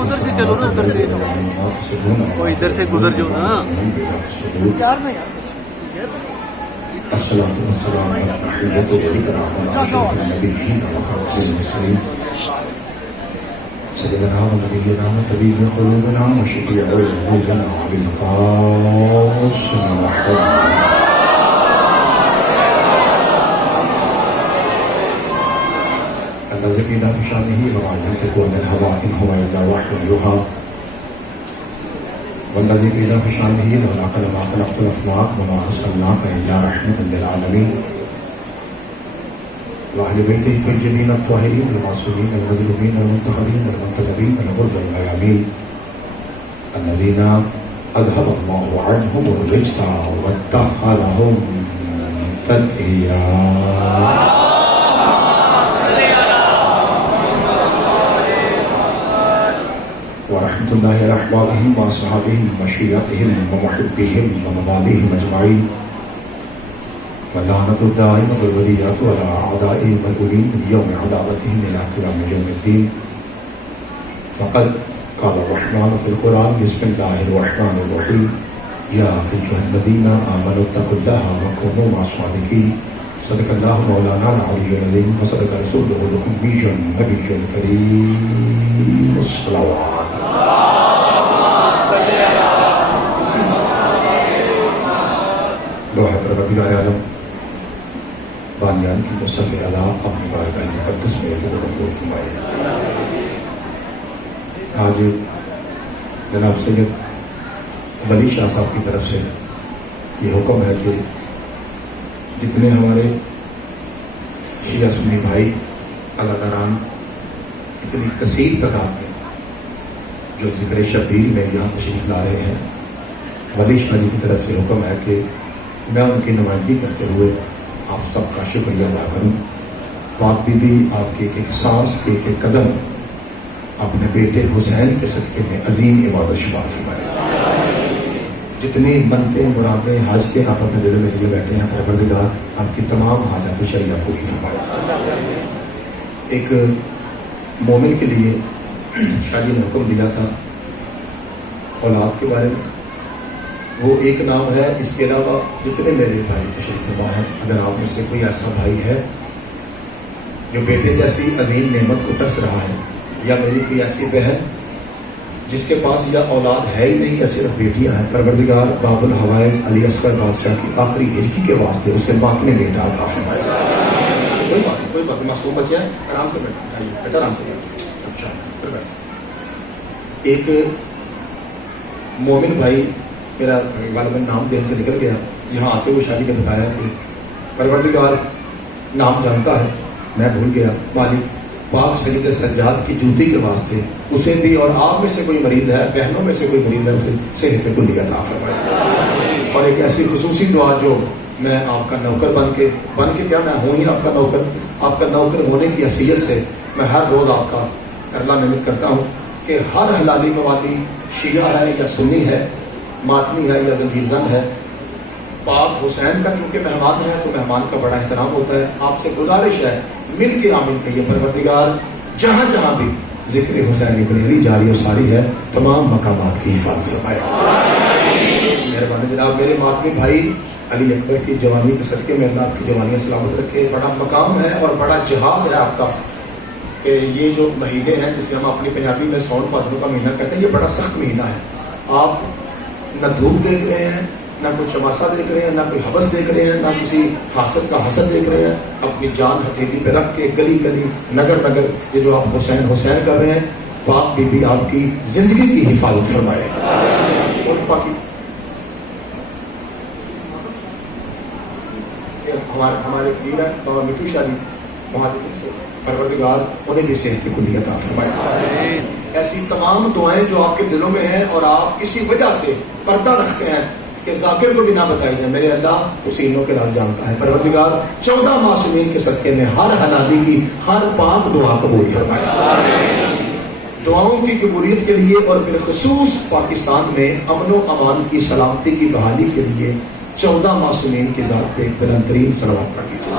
ادھر سے چلو نا، ادھر سے وہ ادھر سے گزر جاؤ نا یار، نا یار سيدنا ونبينا وطبيب قلوبنا وشفيع ذنوبنا أبي القاسم محمد الذي قيل في شأنه وما ينطق عن الهوى إن هو إلا وحي يوحى والذي قيل في شأنه لولا ما خلقت الأفلاك وما أرسلناك إلا رحمة للعالمين وأهل بيته الطيبين الطاهرين المعصومين المظلومين المنتخبين المنتخبين الغر الميامين الذين أذهب الله عنهم الرجس وطهرهم تطهيرا. ورحمة الله على أحبابهم وأصحابهم وشيعتهم ومحبيهم ومواليهم أجمعين واللعنة الدائمة والوليات على أعدائهم الملعونين من يوم عداوتهم إلى قيام يوم الدين. فقد قال الرحمن في القرآن بسم الله الرحمن الرحيم يا أيها الذين آمنوا اتقوا الله وكونوا مع الصادقين. صدق الله مولانا العلي العظيم وصدق رسوله الأمي النبي الكريم. الصلوات لوح پروردگار عالم بانیان کی مصطف اعلیٰ اپنی بارگاہ مقدس میں قبول فرمائے. آج جناب سید ولی شاہ صاحب کی طرف سے یہ حکم ہے کہ جتنے ہمارے شیعہ سنی بھائی اداکاران اتنی کثیر تعداد میں جو ذکر شبیر میں یہاں تشریف لا رہے ہیں، ولی شاہ جی کی طرف سے حکم ہے کہ میں ان کی نمائندگی کرتے ہوئے آپ سب کا شکریہ ادا کروں. پاک بی بی آپ کے ایک سانس ایک ایک قدم اپنے بیٹے حسین کے صدقے میں عظیم عبادت شمار فرمائے. جتنی منتیں مرادیں حج کے آپ اپنے دل میں لیے بیٹھے ہیں، پروردگار آپ کی تمام حاجات شریعہ پوری فرمائے. ایک مومن کے لیے شاہ جی نے حکم دیا تھا اولاد کے بارے میں، وہ ایک نام ہے. اس کے علاوہ جتنے میرے بھائی تشریف فرما ہیں، اگر آپ میں سے کوئی ایسا بھائی ہے جو بیٹے جیسی عظیم نعمت کو ترس رہا ہے، یا میری کوئی ایسی بہن جس کے پاس یا اولاد ہے ہی نہیں یا صرف بیٹیاں ہیں، پروردگار باب الحوائج علی اصغر بادشاہ کی آخری ہجری کے واسطے اسے باطنی بیٹا عطا فرمائے. کوئی بات نہیں، معصوم بچے ہیں، آرام سے بیٹا آرام سے. ایک مومن بھائی میرا غالباً نام دین سے نکل گیا، یہاں آتے ہوئے شادی نے بتایا کہ پروردگار نام جانتا ہے، میں بھول گیا. مالک پاک سید سجاد کی جوتی کے واسطے اسے بھی اور آپ میں سے کوئی مریض ہے، بہنوں میں سے کوئی مریض ہے، اسے صحت کلی عطا فرمائے. اور ایک ایسی خصوصی دعا جو میں آپ کا نوکر بن کے کیا میں ہوں ہی آپ کا نوکر، آپ کا نوکر ہونے کی حیثیت سے میں ہر روز آپ کا اللہ نمت کرتا ہوں کہ ہر حلالی موالی شیعہ ہے یا سنی ہے، ماتمی ہے یا زنجیر زن ہے، پاک حسین کا کیونکہ مہمان ہے تو مہمان کا بڑا احترام ہوتا ہے. آپ سے گزارش ہے مل کے آمین کہیے. پروردگار جہاں جہاں بھی ذکر حسین ابن علی جاری و ساری ہے تمام مقامات کی حفاظت فرمائے. مہربانی جناب. میرے ماتمی بھائی علی اکبر کی جوانی کے صدقے میں اللہ آپ کی جوانیاں سلامت رکھے. بڑا مقام ہے اور بڑا جہاد ہے آپ کا کہ یہ جو مہینے ہیں جسے ہم اپنی پنجابی میں سون بھادروں کا مہینہ کہتے ہیں، یہ بڑا سخت مہینہ ہے. آپ نہ دھوپ دیکھ رہے ہیں، نہ کوئی چماسا دیکھ رہے ہیں، نہ کوئی حبس دیکھ رہے ہیں، نہ کسی حاسد کا حسد دیکھ رہے ہیں. اپنی جان ہتھیلی پہ رکھ کے گلی گلی نگر نگر یہ جو آپ حسین حسین کر رہے ہیں، پاک بی بی آپ کی زندگی کی حفاظت فرمائے. اور باقی ہمارے پیر ہیں بابا مٹو شاہ جی مہاجرین سے، پروردگار انہیں بھی صحت کی کلی عطا فرمائے. ایسی تمام دعائیں جو آپ کے دلوں میں ہیں اور آپ کسی وجہ سے پردہ رکھتے ہیں کہ ذاکر کو بھی نہ بتائی جائے، میرے اللہ حسینوں کے راز جانتا ہے. پروردگار 14 معصومین کے صدقے میں ہر حلالی کی ہر پاک دعا قبول فرمائے. دعاؤں کی قبولیت کے لیے اور بالخصوص پاکستان میں امن و امان کی سلامتی کی بحالی کے لیے 14 मासूमीन की ज़ात पे बुलंद तरीन सलावत पढ़ लीजिए।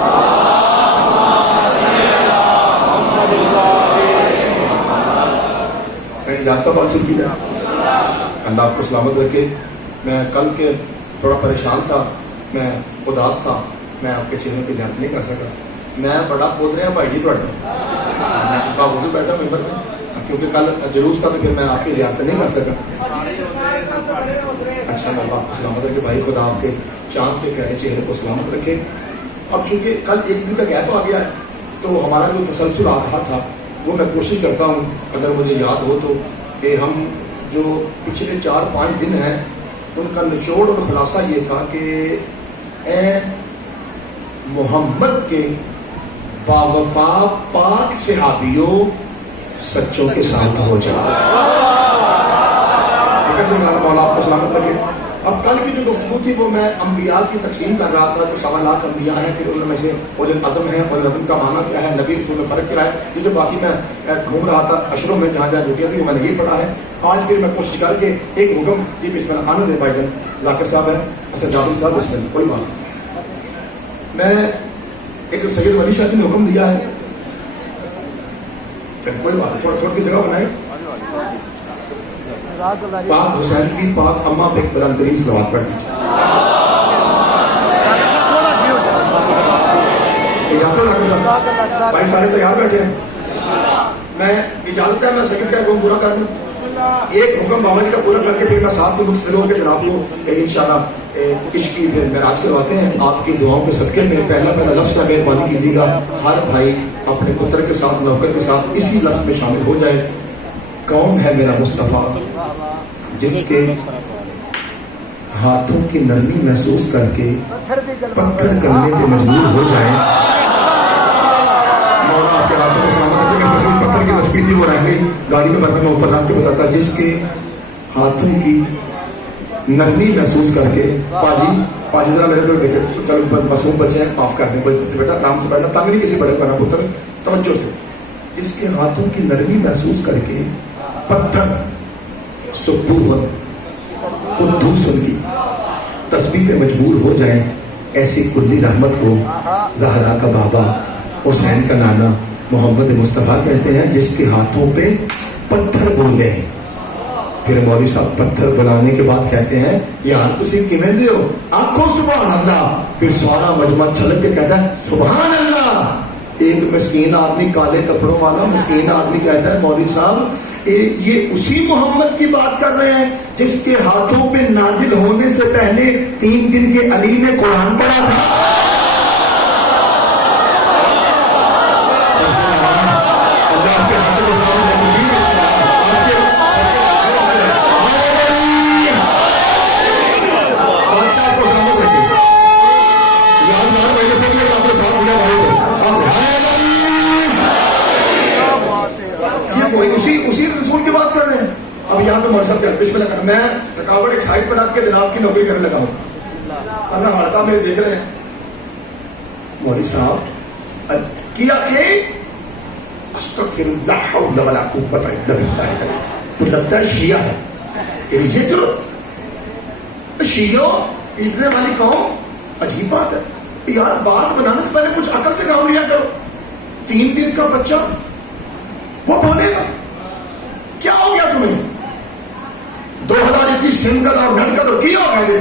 रास्ता बात शुरू की जाए। अल्लाह आपको सलामत रखे। मैं कल के थोड़ा परेशान था, मैं उदास था, मैं आपके चेहरे पे ध्यान नहीं कर सका। मैं बड़ा पूछ रहा भाई जी थोड़ा मैं काबू बैठा मेंबर में, क्योंकि कल जुलूस था तो फिर मैं आपकी ज़ियारत नहीं कर सका। अच्छा अल्लाह आपको सलामत रखे भाई, खुदा आपके चांद से प्यारे चेहरे को सलामत रखे। अब चूंकि कल एक दिन का गैप आ गया है तो हमारा जो तसलसल आ रहा था वो मैं कोशिश करता हूँ अगर मुझे याद हो तो, कि हम जो पिछले 4-5 दिन हैं उनका निचोड़ और खुलासा ये था कि ए मोहम्मद के बावफा पाक सहाबियों सच्चों के साथ हो जाए। मौला आपको सलामत रखे। अब कल की जो गुफ्तगू थी वो मैं अम्बिया की तकसीम कर रहा था कि 1.25 लाख अम्बिया हैं, फिर उनमें से उल अज़म है, उल अज़म का माना क्या है, नबी रसूल में फ़र्क क्या है। ये जो बाकी मैं घूम रहा था अशरों में जहाँ जहाँ ड्यूटियाँ थी मैंने यही पढ़ा है। आज फिर मैं कोशिश करके एक हुक्म जी बिस्मिल्लाह आनंद है भाईजान जाकिर साहब है, असद जाबिर साहब बिस्मिल्लाह, कोई बात मैं एक सैयद वली शाह जी ने हुक्म दिया है, कोई बात थोड़ा थोड़ी सी जगह बनाए। पाक हुसैन की पाक अम्मा पे बुलंद तरीन सलावत पढ़ दीजिए। इजाजत भाई सारे तैयार बैठे हैं। मैं इजाजत है मैं सेकंड का हुक्म पूरा कर दूं। एक हुक्म बाबा जी का पूरा करके फिर मैं साथ में मुझसे लोग के जनाब को इंशाल्लाह इश्क की फिर मेराज करवाते हैं। आपकी दुआओं के सदके में पहला लफ्ज़ का मेहरबानी कीजिएगा, हर भाई अपने पुत्र के साथ नौकर के साथ इसी लफ्ज़ में शामिल हो जाए। कौन है मेरा मुस्तफ़ा जिसके हाथों की नरमी महसूस करके पत्थर करने पे मजबूर हो जाए। मौला आपके हाथों को सलामत रखे। मैं पत्थर की तस्वीर थी वो रह गई गाड़ी में बरकर मैं ऊपर रख के बताता, जिसके हाथों की नरमी महसूस करके पाजी जरा मेरे को देखे, चलो मासूम बच्चे हैं माफ कर दें बेटा, आराम से बैठना, तंग नहीं किसी बड़े करना पुत्र, तवज्जो से। जिसके हाथों की नरमी महसूस करके पत्थर कुद्दूस उनकी तस्बीह पे मजबूर हो जाए, ऐसी कुल्ली रहमत को ज़हरा का बाबा हुसैन का नाना मोहम्मद मुस्तफ़ा कहते हैं, जिसके हाथों पे पत्थर बोले। फिर मौलवी साहब पत्थर बुलाने के बाद कहते हैं यार तुसी किमें दे हो, आखो सुभान अल्लाह। फिर सारा मजमा छलक के कहता है सुभान अल्लाह। एक मिस्कीन आदमी काले कपड़ों वाला मिस्कीन आदमी कहता है मौलवी साहब ये उसी मोहम्मद की बात कर रहे हैं जिसके हाथों पे नाजिल होने से पहले 3 दिन के अली ने कुरान पढ़ा था। उसी रसूल की बात कर रहे हैं। अब यहाँ पे मौलवी साहब बिस्मिल्लाह कर, मैं थकावट एक साइड पर रख के जनाब की नौकरी करने लगा हूँ। अपना हालता मेरे देख रहे हैं मौलवी साहब किया के अस्तगफिरुल्लाह हौला वला कुव्वता इल्ला बिल्लाह। तो लगता है शिया है कि ये जो शिया पीटने वाली कौम, अजीब बात है यार, बात बनाने से पहले कुछ अकल से काम लिया करो। 3 दिन का बच्चा वो बोलेगा क्या हो गया तुम्हें, 2021 सिंह का और नट का तो किया पहले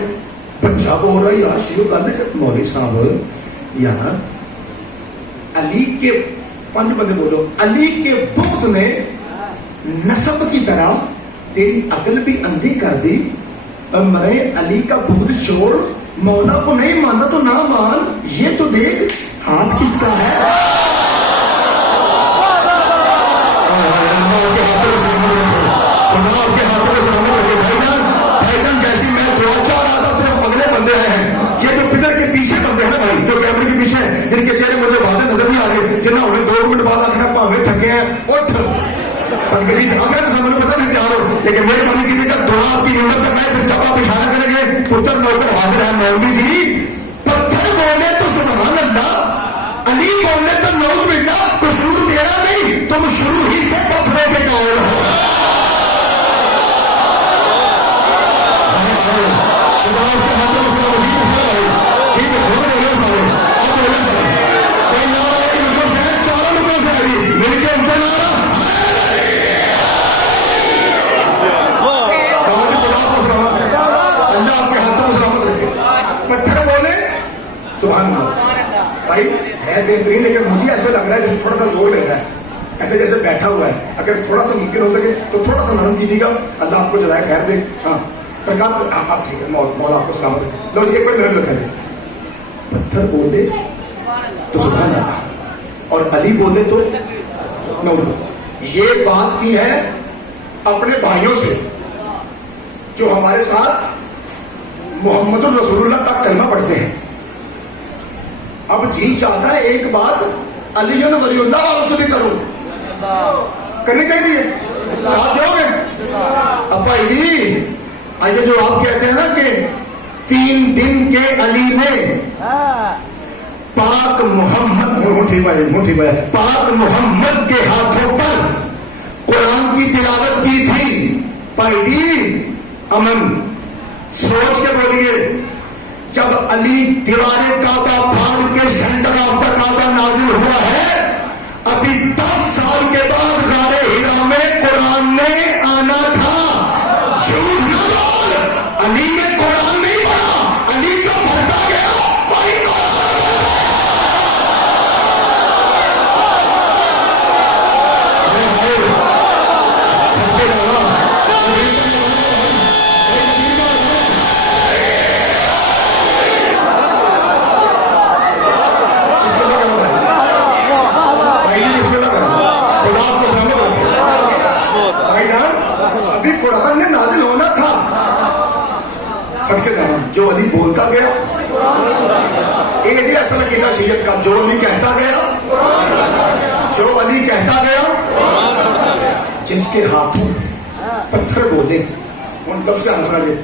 बच्चा बोल रहा है यार शियो करने का। मौलवी साहब यार अली के 5 बंदे बोलो, अली के बुग़्ज़ में नसब की तरह तेरी अकल भी अंधी कर दी। मैं अली का बुग़्ज़ छोड़, मौला को नहीं मानता तो ना मान, ये तो देख हाथ किसका है। भाईजान जैसी मैं दुआ चाह रहा था सिर्फ अगले बंदे आए हैं, ये जो पिलर के पीछे बंदे हैं ना भाई, जो कैमरे के पीछे जिनके चेहरे मुझे वादे नजर नहीं आ रहे, जिन्हें उन्हें 2 मिनट बाद आखना भावे थके हैं उठ संगरी अगर हमें पता नहीं तैयार हो, लेकिन मेरी मम्मी कीजिएगा दुआ आपकी हिम्मत तक है, फिर जब आप इशारा करेंगे पुत्र नौकर हाजिर है। मौलवी जी पत्थर बोले तो सुभान अल्लाह, अली बोले तो नौज बिल्लाह, तो शुरू तेरा नहीं, तुम शुरू ही से पत्थरों के कायल हो। भाई है बेहतरीन, लेकिन मुझे ऐसा लग रहा है जैसे थोड़ा सा जोर ले रहा है, ऐसे जैसे बैठा हुआ है। अगर थोड़ा सा मुमकिन हो सके तो थोड़ा सा नरम कीजिएगा, अल्लाह आपको जज़ाए खैर दे। हाँ सरकार आप ठीक है, मौला आपको सलामत है। लो जी एक बार मिनट रखा दे। पत्थर बोले तो सुभान अल्लाह, और अली बोले तो नऊर। ये बात की है अपने भाइयों से जो हमारे साथ मोहम्मद रसूलुल्लाह का कलमा पढ़ते हैं। अब जी चाहता है एक बात अली वलीउल्लाह वालों से भी करूं, करनी चाहिए, साथ दोगे? अब भाई जी आइए, जो आप कहते हैं ना कि 3 दिन के अली ने पाक मोहम्मद पाक मोहम्मद के हाथों पर कुरान की तिलावत की थी। भाई जी अमन सोच के बोलिए, जब अली दीवारे काबा फाड़ के सेंटर ऑफ द काबा नाजिल हुआ है, अभी 10 साल के बाद गारे हिरा में कुरान ने आना था। झूठ न बोल, अली ने कुरान नहीं पढ़ा, अली जो पढ़ता गया वही कुरान ने नाजिल होना था। सबके नाम जो अली बोलता गया, एक भी असल अकीदा शीयत का, जो अली कहता गया, जो अली कहता गया, जिसके हाथों पत्थर बोले उन कब से आंसरा दे।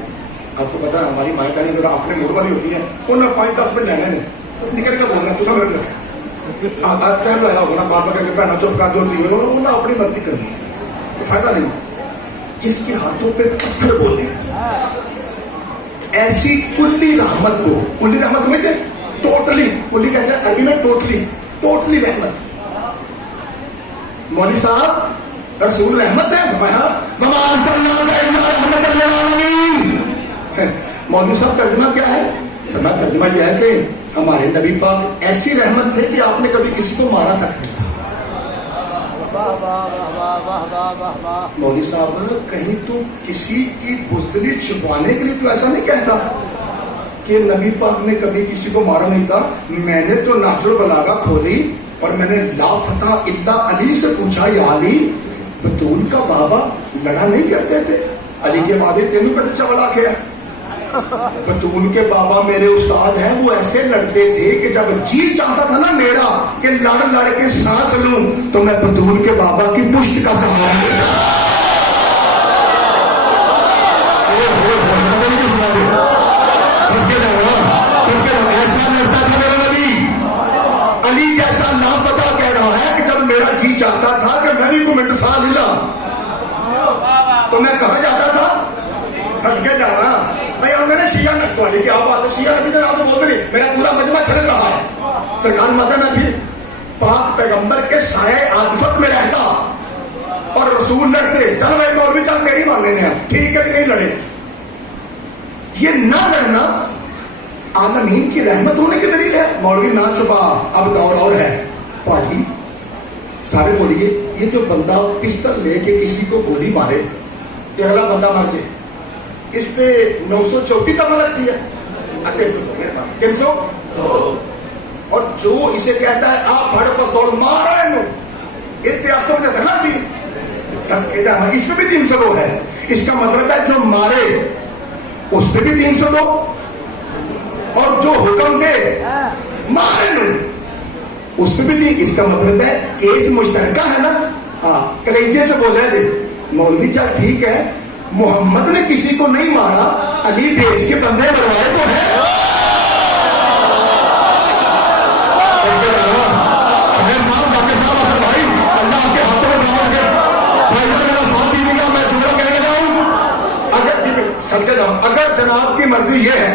आपको पता है हमारी माए का जरा अपने मूड वाली होती है, उन्हें 5-10 मिनट लेने ने निकल कर बोलना तो समझ लगा टाइम लाया होगा ना, पापा कहते भैन चुप कर दो, उन्होंने अपनी मर्जी करनी है तो फायदा नहीं। जिसके हाथों पे पत्थर बोले, ऐसी कुल्ली रहमत को, कुल्ली रहमत समझते, टोटली, कुल्ली कहते हैं अरबी में टोटली रहमत। मौलवी साहब रसूल रहमत है, मौलवी साहब तर्जुमा क्या है? तर्जुमा यह है कि हमारे नबी पाक ऐसी रहमत थे कि आपने कभी किसी को मारा तक नहीं। मौलवी साहब कहीं तो किसी की बुज़दिली छुपाने के लिए तो ऐसा नहीं कहता कि नबी पाक ने कभी किसी को मारा नहीं था। मैंने तो नाजुल बलागा खोली और मैंने ला फता इल्ला अली से पूछा, या अली बतूल का बाबा लड़ा नहीं करते थे? अली के वादे तेनू पे चवला किया। बतूल के बाबा मेरे उस्ताद हैं, वो ऐसे लड़ते थे कि जब जी चाहता था ना मेरा कि लड़ लड़ के सांस लूं तो मैं बतूल के बाबा की पुष्ट का सहारा लेता। ऐसा लड़ता था मेरा नबी। अली जैसा लापता कह रहा है कि जब मेरा जी चाहता था कि मैं भी को मिनट सांस लिया तो मैं कहा जाता था, सदके जाना भाई। मैंने शिया नक्वाली की बात है, शिया नबी का नाम तो बोलते नहीं, मेरा पूरा मजमा छलक रहा है। सरकार माता में भी पाक पैगंबर के साए आदिफत में रहता और रसूल लड़ते, चल भाई मौलवी चल मेरी मान लेने हैं, ठीक है नहीं लड़े। ये ना लड़ना आलमीन की रहमत होने की दलील है। मौलवी ना छुपा, अब दौर और है। पाजी सारे बोलिए, ये जो बंदा पिस्टल लेके किसी को गोली मारे तो अगला बंदा मर जाए, इस पे 934 तमा लगती है, 300। और जो इसे कहता है आप भाड़े पर सौर मार रहे हो, इतिहास में लगती है, इस पे भी 302 है। इसका मतलब है जो मारे उस पे भी 302, और जो हुक्म दे मारे उस पे भी 3। इसका मतलब है केस मुश्तरका है ना। हाँ, कलेजे से बोला दे मौलवी चल ठीक है, मोहम्मद ने किसी को नहीं मारा, अली भेज के बंदे मरवाए तो है। भाई अल्लाह के हाथों में साथ दीजिएगा, मैं जुड़ा कहने जाऊं। अगर जनाब की मर्जी ये है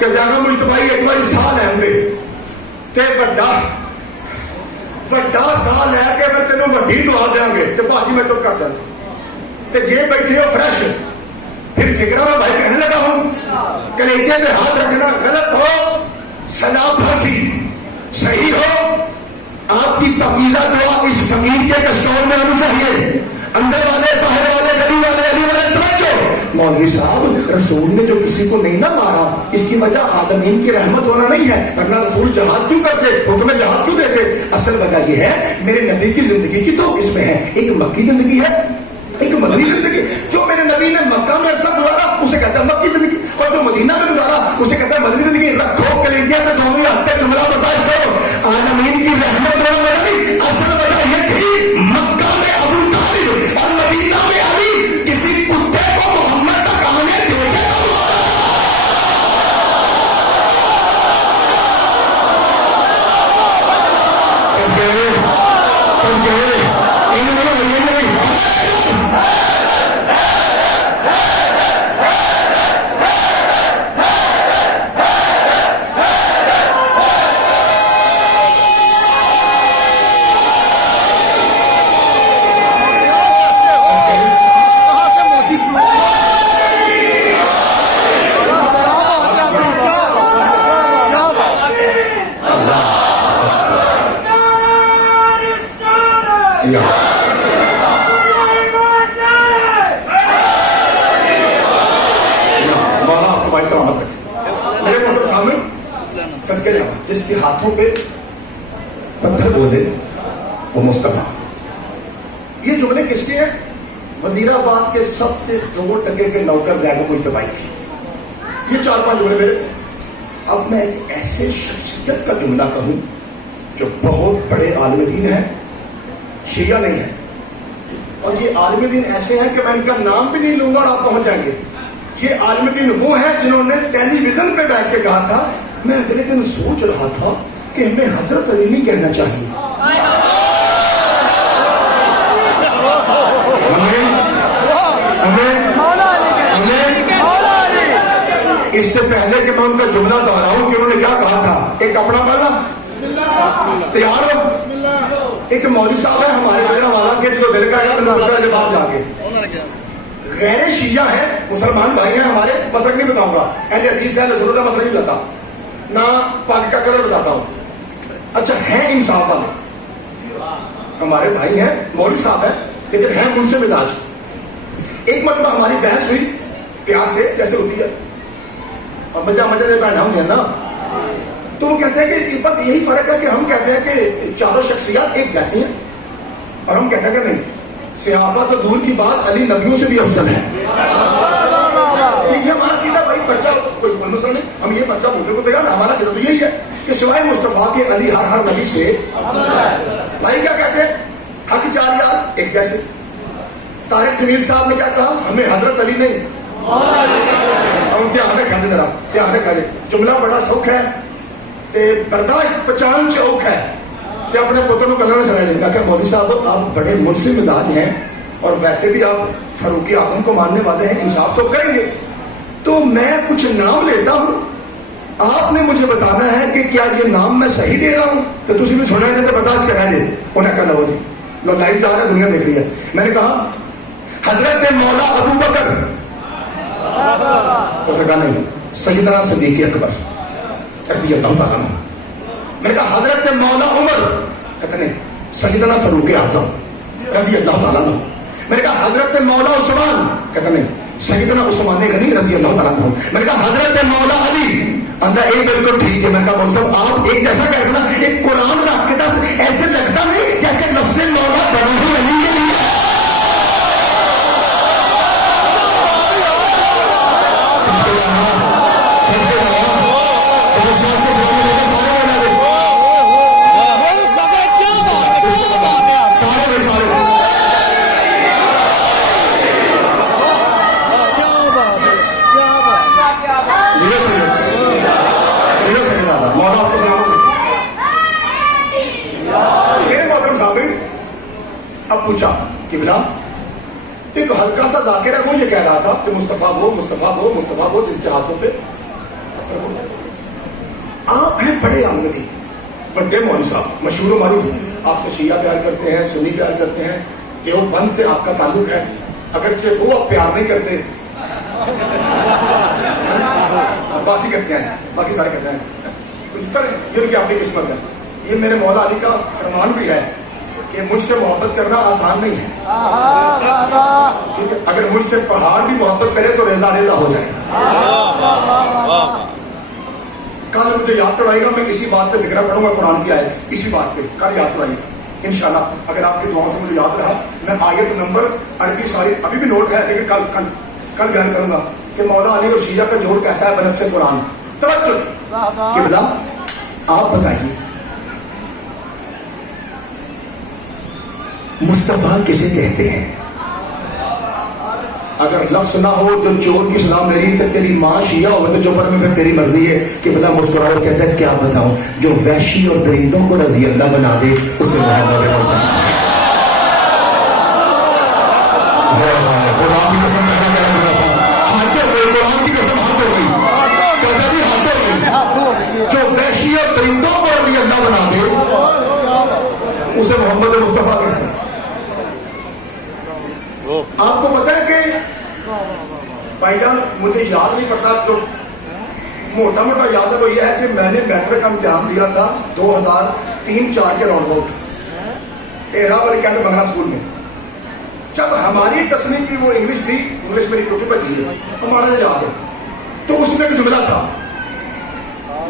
कि जाना मुश्तबाई एक बार साल है ते ਵੱਡਾ ਸਾਹ ਲੈ ਕੇ ਮੈਂ ਤੈਨੂੰ ਵੱਡੀ ਦੁਆ ਦੇਵਾਂਗੇ ਤੇ ਭਾਜੀ मैं चुप कर दूंगा। ते जे बैठे हो फ्रेश, फिर फिक्रा में भाई कहने लगा हूं कलेजे पे हाथ रखना गलत हो, सजा फांसी। صحیح ہو آپ کی پاکیزہ دعا اس فقیر کے کسٹور میں آنی چاہیے. اندر والے باہر والے گلی والے علی والے توجہ. مولوی صاحب رسول نے جو کسی کو نہیں نہ مارا اس کی وجہ عالمین کی رحمت ہونا نہیں ہے, ورنہ رسول جہاد کیوں کرتے, حکم جہاد کیوں دیتے؟ اصل وجہ یہ ہے میرے نبی کی زندگی کی دو قسمیں ہیں, ایک مکی زندگی ہے ایک مدنی زندگی. جو میرے نبی نے مکہ میں عرصہ گزارا اسے کہتا ہے مکی زندگی, اور جو مدینہ میں گزارا اسے کہتا ہے مدنی زندگی. رکھو کلیجے میں دونوں ہاتھ پہ جملہ برداشت کرو, عالمین کی رحمت ہونا وجہ نہیں, اصل وجہ یہ تھی مکہ میں ابو طالب اور مدینہ میں علی کسی کتے کو محمد تک آنے دیتے. جس کے ہاتھوں پہ پتھر بولے وہ مصطفیٰ. یہ جملے کس کے ہیں؟ وزیر آباد کے سب سے 2 ٹکے کے نوکر زیادہ مجتبی کے. یہ 4-5 جملے میرے تھے. اب میں ایک ایسے شخصیت کا جملہ کہوں جو بہت بڑے عالم دین ہیں, شیعہ نہیں ہے, اور یہ عالم دین ایسے ہیں کہ میں ان کا نام بھی نہیں لوں گا اور آپ پہنچ جائیں گے. یہ عالم دین وہ ہیں جنہوں نے ٹیلی ویژن پہ بیٹھ کے کہا تھا میں اگلے دن سوچ رہا تھا کہ ہمیں حضرت علی نہیں کہنا چاہیے. اس سے پہلے کہ میں ان کا جملہ دہراؤں کہ انہوں نے کیا کہا تھا, ایک اپنا پہلا تیار ہو. ایک مولوی صاحب ہے ہمارے بڑا والا کے جو دل کا ہے جواب جا کے غیر شیعہ ہیں, مسلمان بھائی ہیں ہمارے, مسلک نہیں بتاؤں گا, اہل حدیث ہے رسول اللہ مسلک نہیں بتاتا, نہ پاک کا کلر بتاتا ہوں. اچھا ہیں انصاف والے ہمارے بھائی ہیں, مولوی صاحب ہیں, لیکن ہیں ان سے مزاج. ایک مرتبہ ہماری بحث ہوئی پیار سے جیسے ہوتی ہے, اور مزہ دے بیٹھا ہوں گے نا, تو وہ کہتے ہیں کہ بس یہی فرق ہے کہ ہم کہتے ہیں کہ چاروں شخصیات ایک جیسی ہیں, اور ہم کہتے ہیں کہ نہیں صحابہ تو دور کی بات علی نبیوں سے بھی افضل ہے. یہ ہمارا عقیدہ بھائی پرچہ کوئی مسئلہ نہیں, ہم یہ پرچہ بولتے کو تیار, ہمارا عقیدہ تو یہی ہے کہ سوائے مصطفیٰ کے علی ہر نبی سے بھائی کیا کہتے ہیں حق 4 یار ایک جیسے. طارق جمیل صاحب نے کیا کہا ہمیں حضرت علی نہیں, ہم دھیان رکھا ذرا دھیان رکھا جائے, جملہ بڑا سوکھ ہے تے برداشت پہچان چوک ہے کہ اپنے پتر کو کلر چلا لیں گا کہ مولوی صاحب آپ بڑے منصف مزاج ہیں اور ویسے بھی آپ فاروق اعظم کو ماننے والے ہیں, انصاف تو کریں گے. تو میں کچھ نام لیتا ہوں, آپ نے مجھے بتانا ہے کہ کیا یہ نام میں صحیح دے رہا ہوں, تو تسی بھی سنا ہے تو برداشت کرا لے. انہیں کہا لو جی لو لائیو جا رہا ہے, دنیا دیکھ رہی ہے. میں نے کہا حضرت مولا ابو بکر, اس نے کہا نہیں سیدنا صدیق اکبر رضی اللہ تعالیٰ عنہ. میں نے کہا حضرت مولا عمر, کہتے نہیں سیدنا فاروق اعظم رضی اللہ تعالیٰ عنہ. میں نے کہا حضرت مولا عثمان, کہتے نہیں سیدنا عثمان غنی رضی اللہ تعالیٰ عنہ. میں نے کہا حضرت مولا علی, اندر ایک بالکل ٹھیک ہے. میں نے کہا مولوی صاحب آپ ایک جیسا کہتے نا, ایک قرآن میں آپ کے پاس ایسے لگتا نہیں جیسے لفظ مولا بنو علی کے لیے. اب پوچھا کہ بلا ایک ہلکا سا ذاکر ہے, وہ یہ کہہ رہا تھا کہ مصطفیٰ وہ مصطفیٰ وہ مصطفیٰ وہ جس کے ہاتھوں پہ آپ ہیں بڑے عالم, بڑے مولوی صاحب مشہور و معروف, آپ سے شیعہ پیار کرتے ہیں, سنی پیار کرتے ہیں, دیوبند سے آپ کا تعلق ہے, اگرچہ وہ آپ پیار نہیں کرتے, باقی کرتے ہیں, باقی سارے کرتے ہیں, یہ ان کی اپنی قسمت ہے. یہ میرے مولا علی کا فرمان بھی ہے کہ مجھ سے محبت کرنا آسان نہیں ہے، کیونکہ اگر مجھ سے پہاڑ بھی محبت کرے تو ریزہ ریزہ ہو جائے. کل مجھے یاد کرائے گا، میں اسی بات پہ فکر کروں گا، قرآن کی آیت اسی بات پہ کل یاد کرائے گا انشاءاللہ. اگر آپ کی دعاؤں سے مجھے یاد رہا میں آیت نمبر عربی ساری ابھی بھی نوٹ ہے لیکن کل بیان کروں گا کہ مولا علی اور شیعہ کا جوڑ کیسا ہے بنص قرآن. توجہ قبلہ آپ بتائیے مصطفیٰ کسے کہتے ہیں؟ اگر لفظ نہ ہو جو چور کی سنا میری تو تیری ماں شیعہ ہوگا تو چوپر میں پھر تیری مرضی ہے کہ بلا مسکراؤ. کہتا ہے کیا بتاؤں، جو وحشی اور درندوں کو رضی اللہ بنا دے اسے محمد مصطفیٰ. قرآن کی قسم میں کہہ رہا تھا، ہاتھ ہو گئی، قرآن کی قسم ہاتھ ہو گئی، کہتا بھی ہاتھ ہو گئی. جو وحشی اور درندوں کو رضی اللہ بنا دے اسے محمد مصطفیٰ کہتے ہیں. آپ کو پتا ہے کہ بھائی جان مجھے یاد نہیں پڑتا، جو موٹا موٹا یاد ہے وہ یہ ہے کہ میں نے میٹرک کا امتحان دیا تھا 2003-04 کے راؤنڈ اباؤٹ ایرا والی کینٹ بنگلہ اسکول میں. جب ہماری 10ویں کی وہ انگلش تھی، انگلش میری ٹوٹی بچی ہے ہمارا یاد ہے، تو اس میں ایک جملہ تھا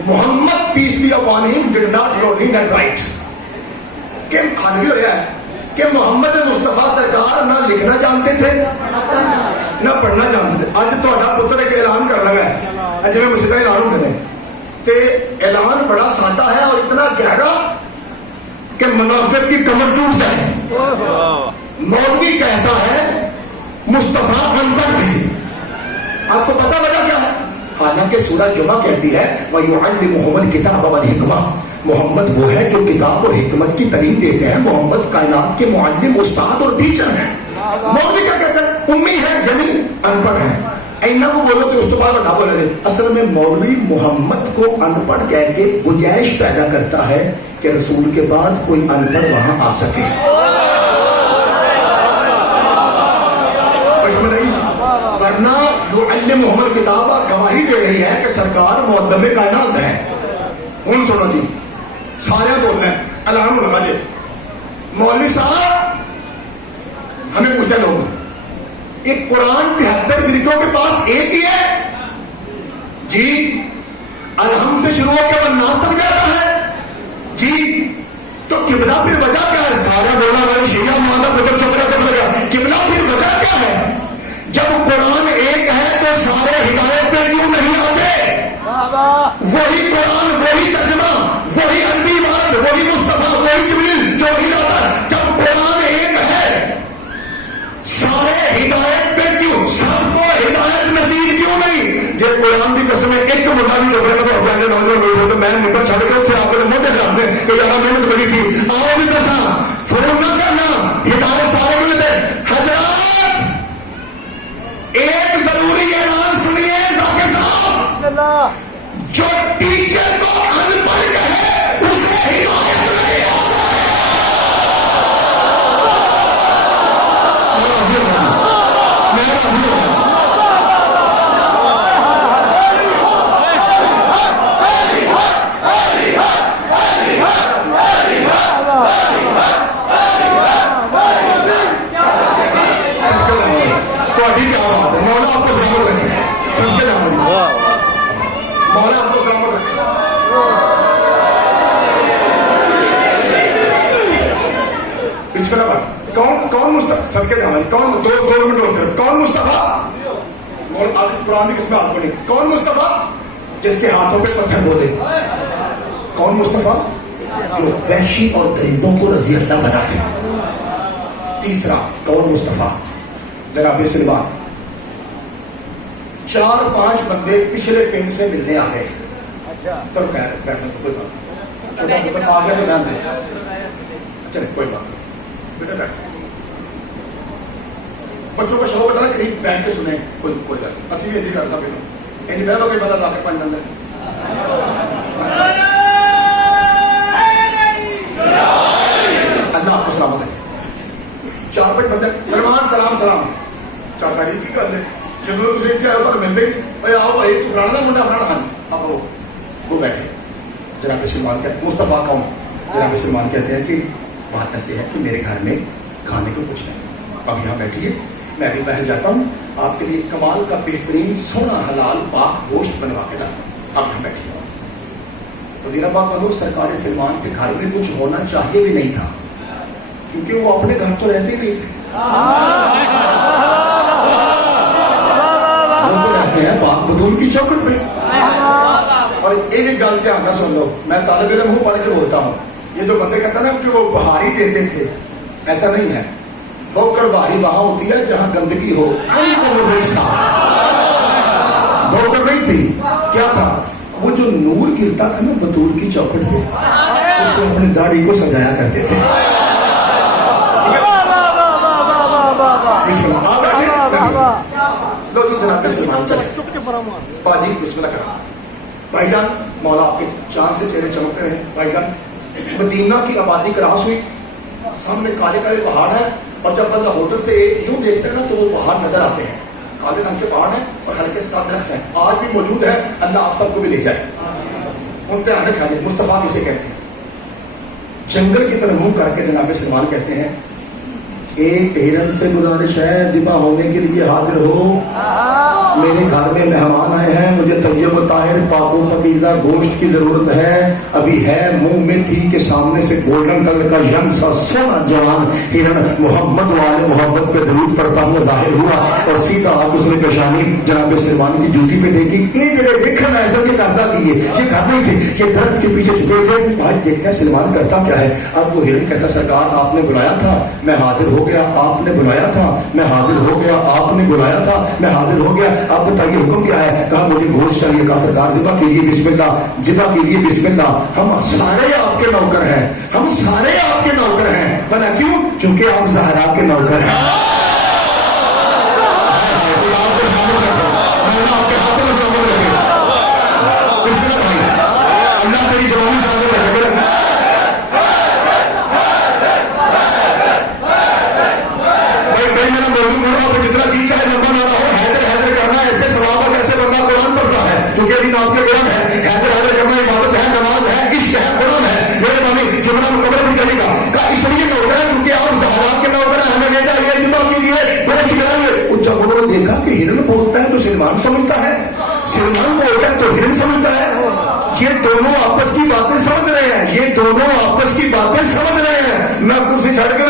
محمد پیس be upon him did not know read and write. کہ حال بھی ہو رہا ہے کہ محمد مصطفیٰ سرکار نہ لکھنا جانتے تھے نہ پڑھنا جانتے تھے. اج تہاڈا پتر ایک اعلان کر لگا ہے جی مسجد اعلان ہوتے ہیں تے اعلان بڑا سادہ ہے اور اتنا گہرا کہ منافق کی کمر ٹوٹ جائے. مولوی کہتا ہے مصطفیٰ ان پڑھ تھے. آپ کو پتا وجہ کیا ہے؟ حالانکہ سورہ جمعہ کہتی ہے وَيُعَلِّمُهُمُ الْكِتَابَ وَالْحِكْمَةَ، محمد وہ ہے جو کتاب اور حکمت کی تعلیم دیتے ہیں. محمد کائنات کے معلم، استاد اور ٹیچر ہیں. مولوی کیا کہتے ہیں؟ امی ہے یعنی ان پڑھ ہیں. اینا کو بولو کہ اس کے بعد نہ بولے رہے. اصل میں مولوی محمد کو ان پڑھ کہہ کے گنجائش پیدا کرتا ہے کہ رسول کے بعد کوئی ان پڑھ وہاں آ سکے. ورنہ یعلمہم الکتاب گواہی دے رہی ہے کہ سرکار معلم کائنات ہے. ہوں سنو جی، سارے بولنا ہے اعلان لگا دے. مولوی صاحب ہمیں پوچھتے لوگ ایک قرآن 73 فرقوں کے پاس ایک ہی ہے جی، الحمد سے شروع ہو کے والناس تک جاتا ہے جی، تو قبلہ پھر وجہ کیا ہے؟ سارا بولنا والے شیعہ مانا پتر چوکرا کر لگا. قبلہ پھر وجہ کیا ہے؟ جب قرآن ایک ہے تو سارے ہدایت پہ کیوں نہیں آتے؟ وہی قرآن، وہی ترجمہ، وہی عربی بات، وہی مصطفیٰ، وہی جبریل جو ہی لاتا ہے. جب قرآن ایک ہے سارے ہدایت پہ کیوں؟ سب کو ہدایت نصیب کیوں نہیں؟ جب قرآن کی قسم ایک مدعا بھی چوکرے میں پہنچانے نوجوان تو میں نمبر چھڑ کے اسے آپ نے موٹے خراب نے کہ یہاں محنت بڑی تھی. آؤ بھی دسا فون نہ کرنا، ہدایت سارے ملے تھے. حضرات ایک ضروری اعلان سنیے ذاکر صاحب، جو ٹیچر کو ان پڑھ ہے اسے ہدایت نہیں ہو کون مصطفیٰ؟ قرآن کی قسم ہاتھ بولے کون مصطفیٰ؟ جس کے ہاتھوں پہ پتھر بولے. کون مصطفیٰ؟ جو وحشی اور درندوں کو رضی اللہ بنا دے. تیسرا کون مصطفیٰ؟ جناب سلمان 4-5 بندے پچھلے پنڈ سے ملنے آ گئے. چلو خیر بیٹھنے کوئی بات چھوٹا پتھر آ گیا تو بیان دے چلے کوئی بات بیٹا بیٹھ. بچوں کو شوق ہوتا ہے قریب بیٹھ کے سنیں کوئی بات اسی بھی کرتا بیٹا یعنی بہت کوئی بتا لا کے پڑھ جاتا اللہ آپ کو سلامت ہے. 4-5 بندے سلمان سلام سلام چاچا جی کی کر لے جب تجھے اتنے آئے تو ملتے بھائی آؤ بھائی تو فلانا منڈا فلانا خان اب وہ بیٹھے. جناب سلمان کہتے مصطفیٰ کون؟ جناب سلمان کہتے ہیں کہ بات ایسے ہے کہ میرے گھر میں کھانے کو کچھ نہیں، اب یہاں بیٹھیے، میں بھی باہر جاتا ہوں، آپ کے لیے کمال کا بہترین سونا حلال پاک گوشت بنوا کے لاتا ہوں، آپ یہاں بیٹھیے۔ وزیر آباد والوں، سرکار سلمان کے گھر میں کچھ ہونا چاہیے بھی نہیں تھا، کیونکہ وہ اپنے گھر تو رہتے ہی نہیں تھے، وہ تو رہتے ہیں پاک بطول کی چوکھٹ پہ۔ اور ایک گل دھیان نہ سن لو، میں طالب علم ہوں، پڑھ کے بولتا ہوں، یہ جو بندے کہتے ہیں نا کہ وہ بہاری دیتے تھے، ایسا نہیں ہے۔ بھوکر بہاری وہاں ہوتی ہے جہاں گندگی ہو، بھوکر نہیں تھی، کیا تھا؟ وہ جو نور گرتا تھا نا بطول کی چوکھٹ پہ، اس سے اپنی داڑھی کو سجایا کرتے تھے۔ باجی بسم اللہ کرا، بھائی جان مولا آپ کے چاند سے چہرے چمکتے رہے۔ بھائی جان مدینہ کی آبادی کراس ہوئی، سامنے کالے کالے پہاڑ ہیں، اور جب بندہ ہوٹل سے یوں دیکھتا ہے نا تو وہ پہاڑ نظر آتے ہیں، کالے رنگ کے پہاڑ ہیں اور ہلکے سے درخت ہیں، آج بھی موجود ہے، اللہ آپ سب کو بھی لے جائے، ان پہ آنے کھانے۔ مصطفیٰ کسے کہتے ہیں؟ جنگل کی طرح منہ کر کے جناب سلمان کہتے ہیں، ایک ہرن سے گزارش ہے، ذبح ہونے کے لیے حاضر ہو، میرے گھر میں مہمان آئے ہیں، مجھے طیب و طاہر پاک و پاکیزہ گوشت کی ضرورت ہے، ابھی ہے منہ میں تھی کہ سامنے سے گولڈن کلر کا ینگ سا سونا جوان ہرن محمد والے محبت پہ درود پڑتا ہوا ظاہر ہوا، اور سیدھا آپ اس نے پیشانی جناب سلمان کی جوتی پہ دیکھی۔ ایک جگہ دیکھا میں ایسا نہیں کرتا کہ یہ گھر نہیں تھے، یہ درخت کے پیچھے چھپے تھے، آج دیکھتے ہیں سلمان کرتا کیا ہے۔ اب وہ ہرن کہتا سرکار آپ نے بلایا تھا میں حاضر ہو گیا، آپ نے بلایا تھا میں حاضر ہو گیا، آپ نے بلایا تھا میں حاضر ہو گیا، آپ بتائیے حکم کیا ہے؟ کہا مجھے گوشت چاہیے، کہا سرکار ذبح کیجیے بسم اللہ، ذبح کیجیے بسم اللہ، ہم سارے آپ کے نوکر ہیں، ہم سارے آپ کے نوکر ہیں، بنا کیوں؟ چونکہ آپ زہرا کے نوکر ہیں۔ دیکھا کہ ہرن بولتا ہے تو سلمان سمجھتا ہے، سلمان بولتا ہے تو ہرن سمجھتا ہے، یہ دونوں آپس کی باتیں سمجھ رہے ہیں، یہ دونوں آپس کی باتیں سمجھ رہے ہیں، میں کرسی چھڑ کے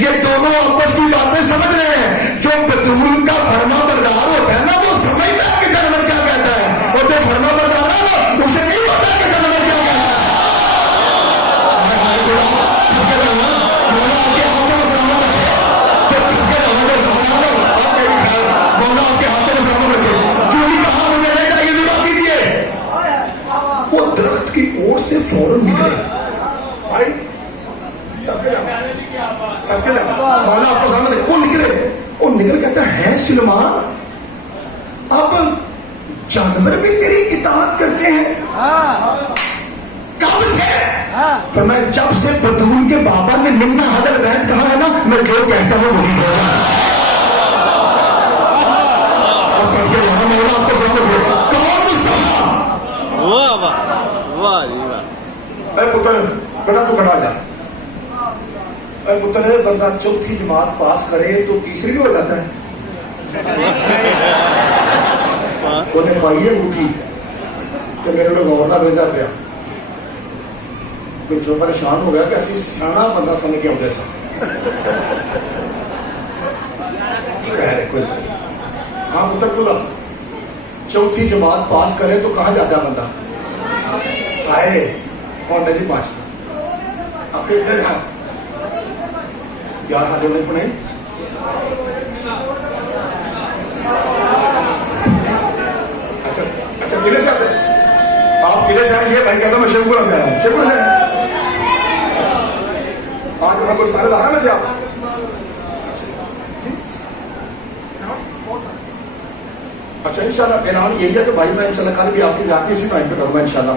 یہ دونوں آپس کی باتیں سمجھ رہے ہیں۔ جو بطول کا فرما بردار ہوتا ہے نا وہ سمجھتا ہے کہ جانور کیا کہتا ہے، اور جو فرما بردار ہے نا اسے نہیں پتا کہ جانور کیا کہتا ہے۔ درخت کی اوٹ سے فوراً نکلے، وہ نکلے، وہ نکل کہتا ہے سلمان اب جانور بھی تیری اطاعت کرتے ہیں؟ کب سے؟ فرمایا جب سے بطول کے بابا نے منا حضر بیت کہا ہے نا، میں جو کہتا ہوں وہی ہوگا۔ مولا آپ کو سمجھ کون مصطفیٰ؟ اے پتر بیٹا تو کھڑا جا، اے پتر بندہ چوتھی جماعت پاس کرے تو تیسری بھی ہو جاتا ہے۔ انہیں پائی ہے اٹھی کہ میرے کو گورنر بھیجا پیا، کوئی جو پریشان ہو گیا کہ اسی سیاح بندہ سمجھ کے آتے سا کوئی ہاں پتر کو دس چوتھی جماعت پاس کرے تو کہاں جاتا ہے بندہ؟ آئے کون جی پانچ پھر ہاں یار حاجی نہیں پڑھے اچھا اچھا قلعے سے آتے آپ قلعے سے آئے بھائی کہتا میں شیخ پورہ سے آیا ہوں، شیخ پورہ سے آج وہاں کوئی سارے باہر میں تھے آپ؟ اچھا ان شاء اللہ اعلان یہی ہے کہ بھائی میں ان شاء اللہ کل بھی آپ کی جاتی اسی ٹائم پہ کروں گا ان شاء اللہ،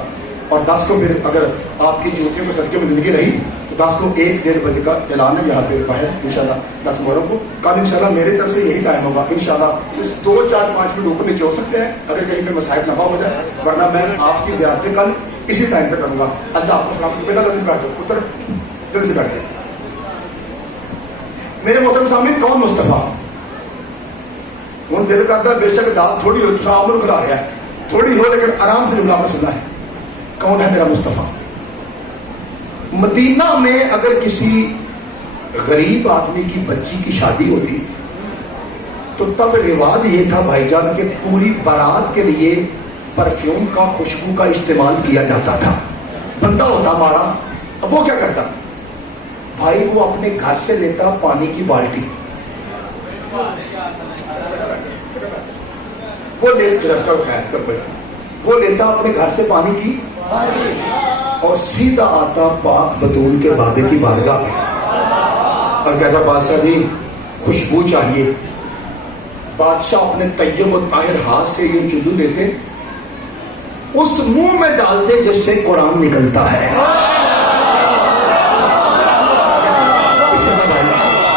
اور 10 کو پھر اگر آپ کی جوتیوں کے صدقے میں زندگی رہی تو 10 को 1-1:30 बजे का ऐलान है यहाँ पे बाहर इंशाल्लाह 10 मुहर्रम को। कल इंशाल्लाह मेरी तरफ से यही टाइम होगा इंशाल्लाह। इस 2-4-5 मिनट ऊपर नीचे हो सकते हैं अगर कहीं पे मसाइल नफा हो जाए, वरना मैं आपकी ज़ियारतें कल इसी टाइम पे करूँगा। अल्लाह आपको सलाम। बेटा जल्दी बैठ जाओ पुत्र, जल्दी से बैठ जाओ। मेरे मोहतरम सामने कौन मुस्तफ़ा हूँ दिल करता बेशक दाल थोड़ी हो सामने खुदा रहा है, थोड़ी हो लेकिन आराम से जुमला में सुनना है। कौन है मेरा मुस्तफ़ा? मदीना में अगर किसी गरीब आदमी की बच्ची की शादी होती तो तब रिवाज ये था भाईजान कि पूरी बारात के लिए परफ्यूम का, खुशबू का इस्तेमाल किया जाता था। बंदा होता हमारा, अब वो क्या करता भाई, वो अपने घर से लेता पानी की बाल्टी, वो लेता अपने घर से पानी की और सीधा आता पाक बतूल के बाबे की बारगाह में और कहता बादशाह जी खुशबू चाहिए। बादशाह अपने तैयब और ताहिर हाथ से ये चुदू देते, उस मुंह में डालते जिससे कुरान निकलता है।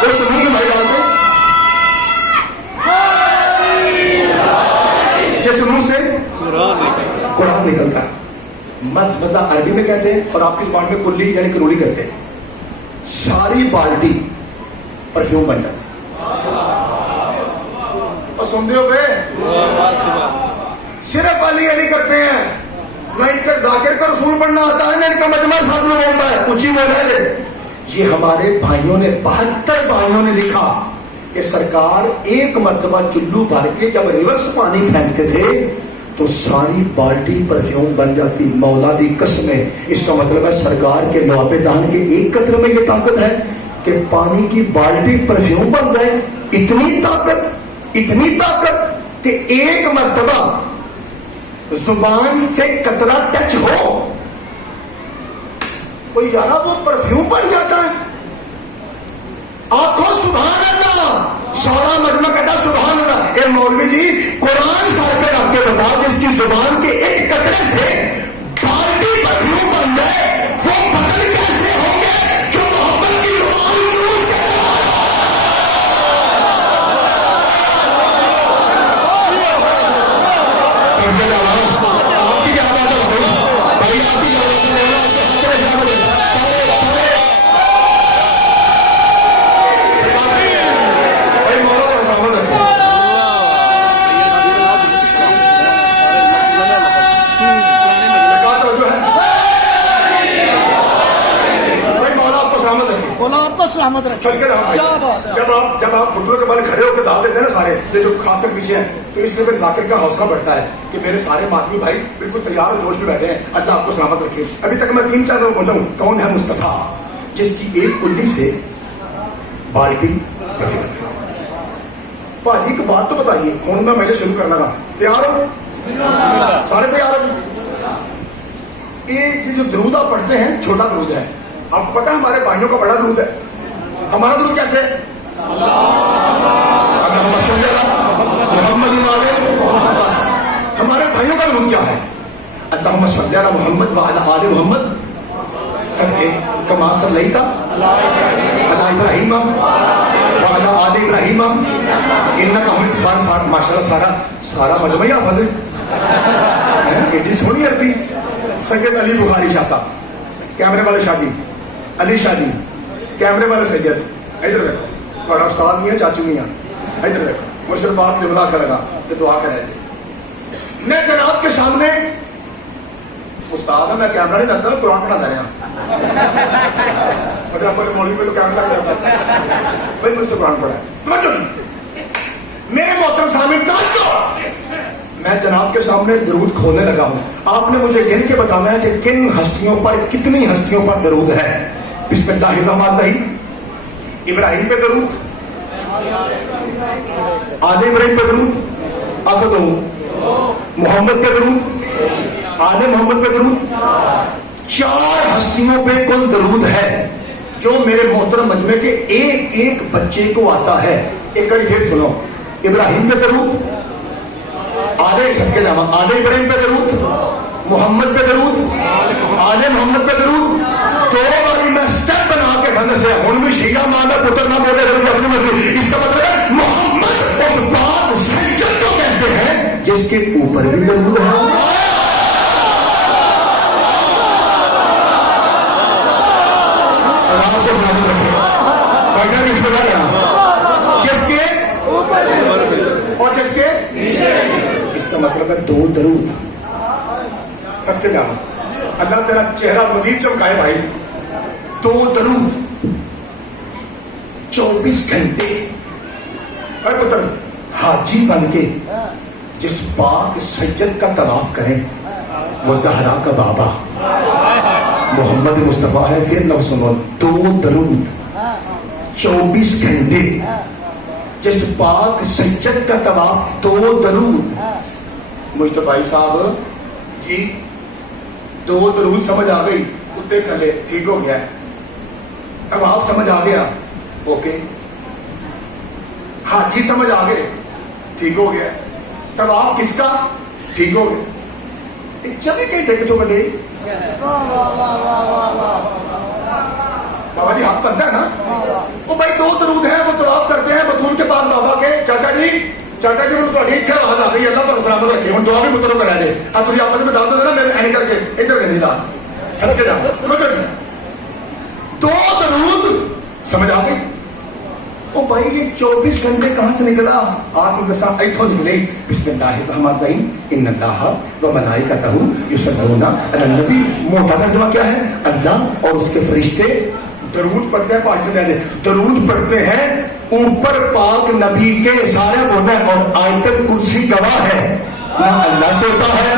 उस मुंह में डालते जिस मुंह से कुरान निकलता है। मज़ा अरबी में कहते हैं और आपकी जुबान में कुल्ली यानी करोली कहते हैं। सारी बाल्टी परफ्यूम बन जाती। और सुनते हो बे, सिर्फ अली अली करते हैं, न इनका जाकिर का रसूल पढ़ना आता है, न इनका मजमा साथ में बोलता है, ऊंची बोल है। ये हमारे भाइयों ने 72 भाइयों ने लिखा कि सरकार एक मर्तबा चुल्लू भर के जब रिवर्स पानी फेंकते थे तो सारी बाल्टी परफ्यूम बन जाती। मौला दी कसमें, इसका मतलब है सरकार के नवाबे दान के एक कतरे में ये ताकत है कि पानी की बाल्टी परफ्यूम बन जाए। इतनी ताकत कि एक मर्तबा जुबान से कतरा टच हो तो यारा वो परफ्यूम बन जाता है। आखो सुभान अल्लाह, सारा मजमा कहता सुभान अल्लाह। ए मौलवी जी कुरान सर पे रख के बता, जिसकी जुबान के एक कतरे से बाल्टी परफ्यूम बन जाए, वो बदल कैसे होंगे जो मोहब्बत की जुबान यूज करे। आपकी क्या आवाज है भाई? आपकी सलामत रखे। क्या बात है। जब आप घुटनों के बल खड़े होकर दाव देते हैं ना सारे, ये जो खासकर पीछे हैं, तो इससे फिर जाकिर का हौसला बढ़ता है कि मेरे सारे मातमी भाई बिल्कुल तैयार और जोश में बैठे हैं। अल्लाह आपको सलामत रखे। अभी तक मैं 3-4 लोग पहुंचा हूँ। कौन है मुस्तफा? जिसकी एक कुल्ली से बाल्टी भाजी की बात तो बताइए। कौन मैं मेरे शुरू करना था? तैयार हो? सारे तैयार हो? ये जो दरूद आप पढ़ते हैं छोटा दरूद है। आपको पता है हमारे भाइयों का बड़ा दरूद है। हमारा दरूद कैसे है? हमारे भाइयों का दरूद क्या है? अल्लाहुम्मा सल्ली अला मुहम्मद व अला आले मुहम्मद कमा सल्लैता अला इब्राहीम व अला आले इब्राहीम इन्नका हमीद। माशाअल्लाह सारा मजमा ही हाफिज़ है। कितनी सोहनी अरबी। सैयद अली बुखारी शाह साहब, कैमरे वाले शादी अली शादी, कैमरे वाले सैयद। इधर देखो, बड़ा उस्ताद नहीं है, चाचू नहीं है। इधर देखो, मुझसे बाप जुमला करेगा तो दुआ करें। मैं जनाब के सामने उस्ताद है, मैं कैमरा नहीं लगता, कुरान पढ़ा रहे हैं। मौलवी में तो कैमरा लग जाता है भाई, मुझसे कुरान पढ़ा है। मेरे मोहतरम सामने मैं जनाब के सामने दरूद खोलने लगा हूं। आपने मुझे गिन के बताना है कि किन हस्तियों पर, कितनी हस्तियों पर दरूद है। बिस्मिल्लाहिर्रहमानिर्रहीम। इब्राहिम पे दरूद, आले इब्राहिम पे दरूद, अकदो मोहम्मद पे दरूद, आले मोहम्मद पे दरूद। 4 हस्तियों पे कुल दरूद है जो मेरे मोहतरम मजमे के एक एक बच्चे को आता है। एक बार फिर सुनो, इब्राहिम पे दरूद, आले सबके नाम, आले इब्राहिम पे दरूद, मोहम्मद पे दरूद, आले मोहम्मद पे दरूद। 2 बारी मैं स्टेप खाने से हूं भी शीया मां का पुत्र ना बोले अपनी मर्जी। इसका मतलब है मोहम्मद उस पाक सज्जन को कहते हैं जिसके ऊपर भी दरूद है। आपको सलामत रखे पढ़ना किस पर लगा जिसके ऊपर और जिसके नीचे। इसका मतलब है दो दरूद। सत्य नाम अल्लाह तेरा चेहरा मजीद चमकाए भाई। दो दरूद 24 घंटे। अरे पुत्र हाजी बन के जिस पाक सज्जद का तवाफ करें वो ज़हरा का बाबा मोहम्मद मुस्तफ़ा है। फिर लफ्ज़ सुनो, दो दरूद 24 घंटे जिस पाक सज्जद का तवाफ, दो दरूद। मुस्तफ़ाई साहब जी दो दरूद समझ आ गई, उत्ते थले ठीक हो गया। तवाफ समझ आ गया, ओके। हाजी समझ आ गए, ठीक हो गया। तवाफ किसका, ठीक हो गया। चले घंटे कितों बने बाबा जी हाथ बनता है ना। वो भाई दो दरूद हैं, वो तवाफ करते हैं बतूल के पास बाबा के। चाचा जी थोड़ी इच्छा आवाज आ गई, अल्लाह तो सलामत रखे। हम दुआ भी पुत्रों करा दे। अब तुझे आपस में दाद दो ना, मेरे ऐनी करके इधर नहीं दाद समझ के जाओ। दो दरूद समझ आ गई। ओ भाई ये 24 घंटे कहां से निकला? आत्मदशा इथों निकले। बिस्मिल्लाहिर्रहमानिर्रहीम इन्नल्लाह व मलाइकतहु युसल्लूना अलन नबी। मोटा तर्जुमा क्या है? अल्लाह और उसके फरिश्ते दरूद पढ़ते हैं। पांच से दरूद पढ़ते हैं ऊपर पाक नबी के सारे बोलते हैं। और आयतल कुर्सी गवाह है ना अल्लाह से होता है।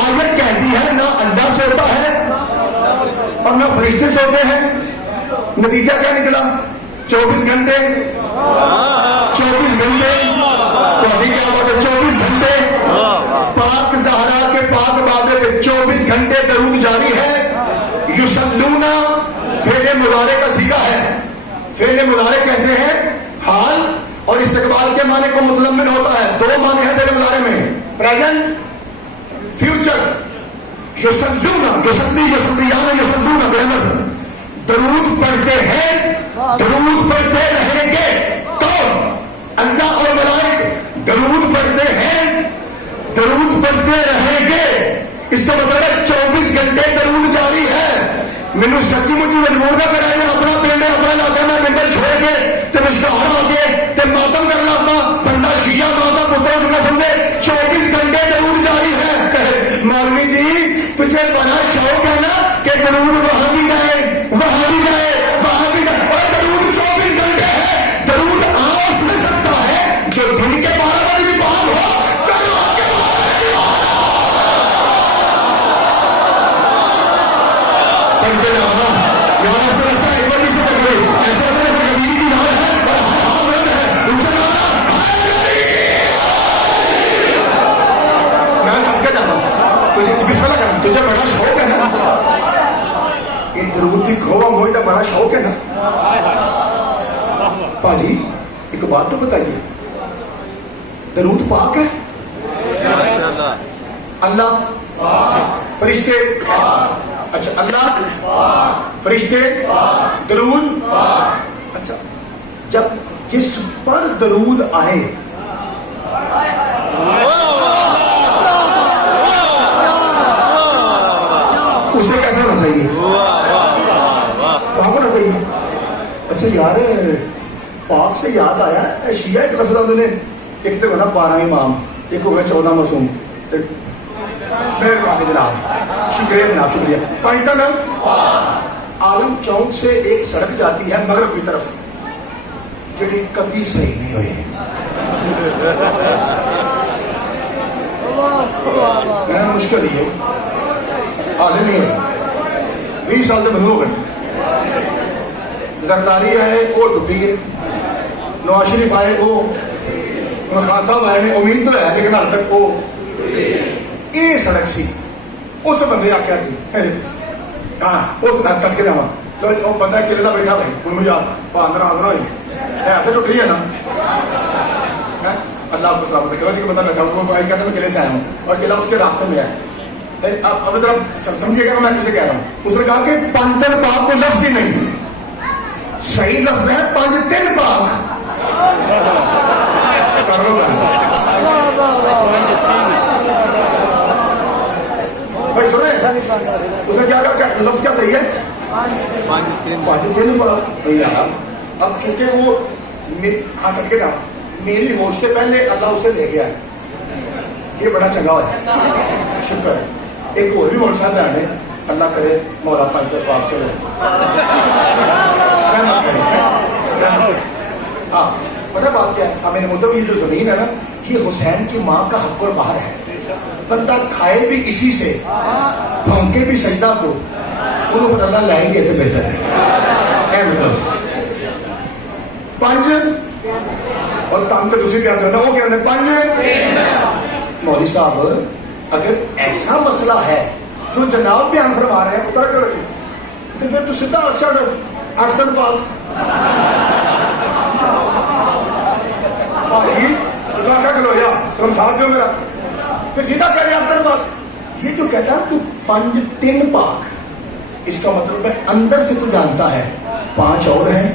आयत कहती है ना अल्लाह से होता है और ना फरिश्ते से होते हैं। नतीजा क्या निकला? 24 घंटे 24 घंटे 24 घंटे पाक ज़हरा के पाक बाबे पे 24 घंटे दरूद जारी है। युसल्लूना फेले मुजारे का सीगा है। फेले मुजारे कहते हैं हाल और इस्तकबाल के माने को मुतलम्मिन होता है। दो माने हैं फेले मुजारे में, प्रेजेंट फ्यूचर। युसल्लूना युसल्लूना दरूद पढ़ते हैं, दरूद पढ़ते रहेंगे। तो अल्लाह और मलाइक दरूद पढ़ते हैं, दरूद पढ़ते रहेंगे। इसका मतलब है 24 घंटे दरूद जारी है। मैनू सच्ची मुझी मजबूर ना कराया अपना पिंड अपना इलाका में पिंड छोड़ के तेरे शहर आके ते मातम करना अपना बंदा शिया माता पुत्र ना समझे। 24 घंटे दरूद जारी है। मौलवी जी तुझे बड़ा शौक है ना कि दरूद वहां भी जाए वहां भी जाए वहां भी जाए। और दरूद 24 घंटे है। दरूद आवाज मिल सकता है जो दिन के 12 बजे भी पाक हो। तुझे बड़ा शौक है ना ये दरूद की खोवा मोई का बड़ा शौक है ना। पाजी एक बात तो बताइए, दरूद पाक है? अल्लाह फरिश्ते अच्छा अल्लाह फरिश्ते दरूद अच्छा। जब जिस पर दरूद आए उसे कैसा होना चाहिए? वहां होना चाहिए। अच्छा यार पाक से याद आया शिया एक लफ्ज़ उन्होंने एक तो बना 12 इमाम, एक हो गया 14 मासूम। मेहरबानी जनाब, शुक्रिया जनाब, शुक्रिया। पाकिस्तान में आलम चौक से एक सड़क जाती है मगरब की तरफ जी कभी सही नहीं हुई। मुश्किल ही है, हाले नहीं है। 20 साल से बंद हो गए। जरदारी आए वो टूटी गए, नवाज शरीफ आए वो, खान साहब आए ने उम्मीद तो है लेकिन हाल तक वो ये सड़क सी उस बंदे आख्या थी। हाँ उस तक के जावा तो वो बंदा किले का बैठा भाई हूँ मुझे 15 है तो टुटी है ना। اللہ آپ کو سلامت رکھے. کہ بندہ بیٹھا ہوں میں قلعے سے آیا ہوں اور قلعہ اس کے راستے میں ہے. اب ذرا سمجھیے گا میں کسے کہہ رہا ہوں. اس نے کہا کہ پنجتن پاک کو لفظ ہی نہیں, صحیح لفظ ہے پنجتن پاک. بھائی سنیں اس نے کیا کہا, لفظ کیا صحیح ہے پنجتن پاک. اب چونکہ وہ ہاں سکے نا, میری ہوش سے پہلے اللہ اسے لے گیا ہے, یہ بڑا چنگا ہے, شکر ہے. ایک اور بھی مولانا صاحب آنے, اللہ کرے مولا پنجتن پاک چلو. ہاں پتہ بات کیا ہے سامنے مطلب یہ جو زمین ہے نا, یہ حسین کی ماں کا حق اور باہر ہے. بندہ کھائے بھی اسی سے, بھونکے بھی سجدہ کو, انہوں پر اللہ لائے گی تو بہتر ہے. پنج اور تم تو تھی کیا کرنا, وہ کہتے ہیں پنج. مولوی صاحب اگر ایسا مسئلہ ہے جو جناب بیان فرما رہے ہیں اتر کر رکھیں تو پھر تو سیدھا 68 پاک کیا کرو یا تم ساتھ دو میرا, پھر سیدھا کہہ رہے 68 پاک. یہ جو کہتا ہے تو پنجتن پاک, اس کا مطلب ہے اندر سے تو جانتا ہے 5 اور ہیں.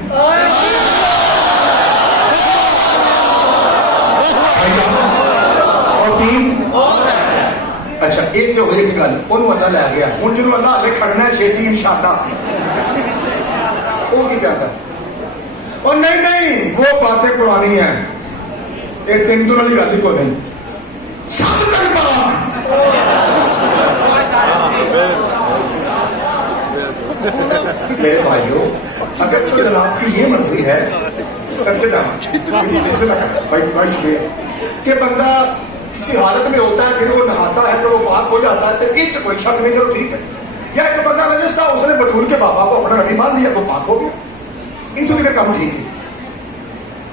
اور 3 اچھا ایک جو ایک گل انہوں اللہ لے گیا. ہوں جنہوں اللہ ہلے کھڑنا ہے چھیتی انشاءاللہ, وہ کی کہتا ہے اور نہیں وہ باتیں پرانی ہیں, ایک 3 دن والی گل کو نہیں. سب تک میرے بھائیوں اگر تو جناب کی یہ مرضی ہے کہ بندہ کسی حالت میں ہوتا ہے پھر وہ نہاتا ہے تو وہ پاک ہو جاتا ہے تو اس سے کوئی شک نہیں, چلو ٹھیک ہے. یا ایک بندہ نجس تھا, اس نے بطول کے بابا کو اپنا نبی مان لیا, وہ پاک ہو گیا, یہ تو میرا کام ٹھیک ہے.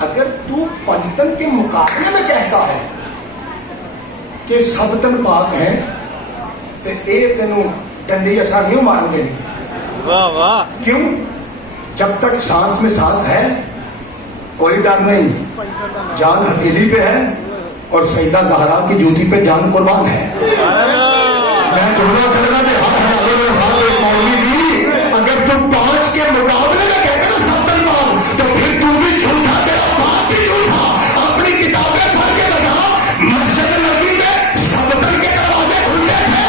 اگر تو پنجتن کے مقابلے میں کہتا ہے کہ سب تن پاک ہیں تو ایک تینوں ڈنڈی ایسا نہیں مارن گے نہیں. کیوں؟ جب تک سانس میں سانس ہے کوئی ڈر نہیں, جان ہتھیلی پہ ہے اور سیدہ زہرا کی جوتی پہ جان قربان ہے. میں جملہ کرنا کہ مولوی جی اگر تم 5 کے مقابلے میں کہتے ہو سب تن پاک تو پھر تم بھی جھوٹا, تیرا باپ بھی جھوٹا. اپنی کتابیں پڑھ کے لگا مسجد نبی میں سب تن کے دروازے کھلتے ہیں.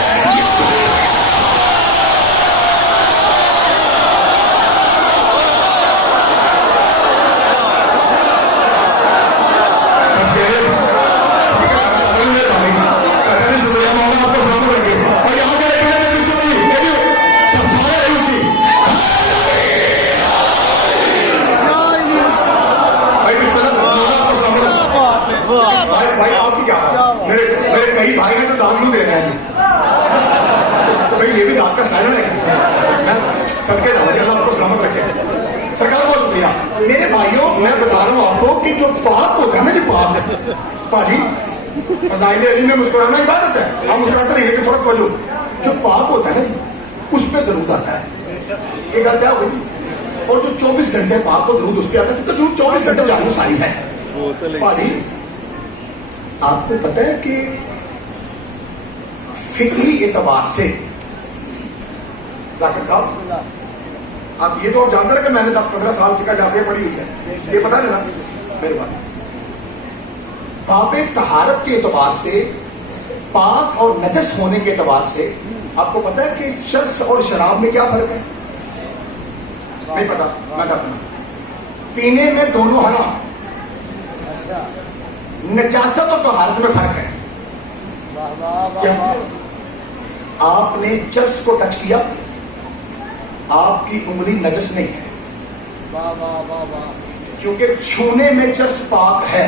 میرے کئی بھائی ہیں تو داد کیوں دے رہے ہیں, تو بھائی یہ بھی داد کا سائن ہے. سب کے دعوت اللہ آپ کو سلامت رکھے. سرکار بہت شکریہ. میرے بھائیوں میں بتا رہا ہوں آپ کو کہ جو پاک ہوتا ہے نا, جو پاک ہے باجی فضائل علی میں مسکرانا عبادت ہے, ہم مسکراتے نہیں لیکن تھوڑا توجہ. جو پاک ہوتا ہے نا اس پہ درود آتا ہے. یہ گل کیا ہوگی, اور جو 24 گھنٹے پاک کو درود اس پہ آتا ہے, تو درود 24 گھنٹے جانو ساری ہے. باجی آپ کو پتہ ہے کہ فقہی اعتبار سے ذاکر صاحب آپ یہ تو آپ جانتے ہیں کہ میں نے 10-15 سال فقہ جافیہ پڑھی ہوئی ہے, یہ پتہ نہیں نا میرے بات. باب طہارت کے اعتبار سے, پاک اور نجس ہونے کے اعتبار سے آپ کو پتہ ہے کہ چرس اور شراب میں کیا فرق ہے؟ نہیں پتا, میں بتا سنا. پینے میں دونوں حرام, نجاست اور طہارت میں فرق ہے. کیا آپ نے چرس کو ٹچ کیا, آپ کی انگلی نجس نہیں ہے, کیونکہ چھونے میں چرس پاک ہے.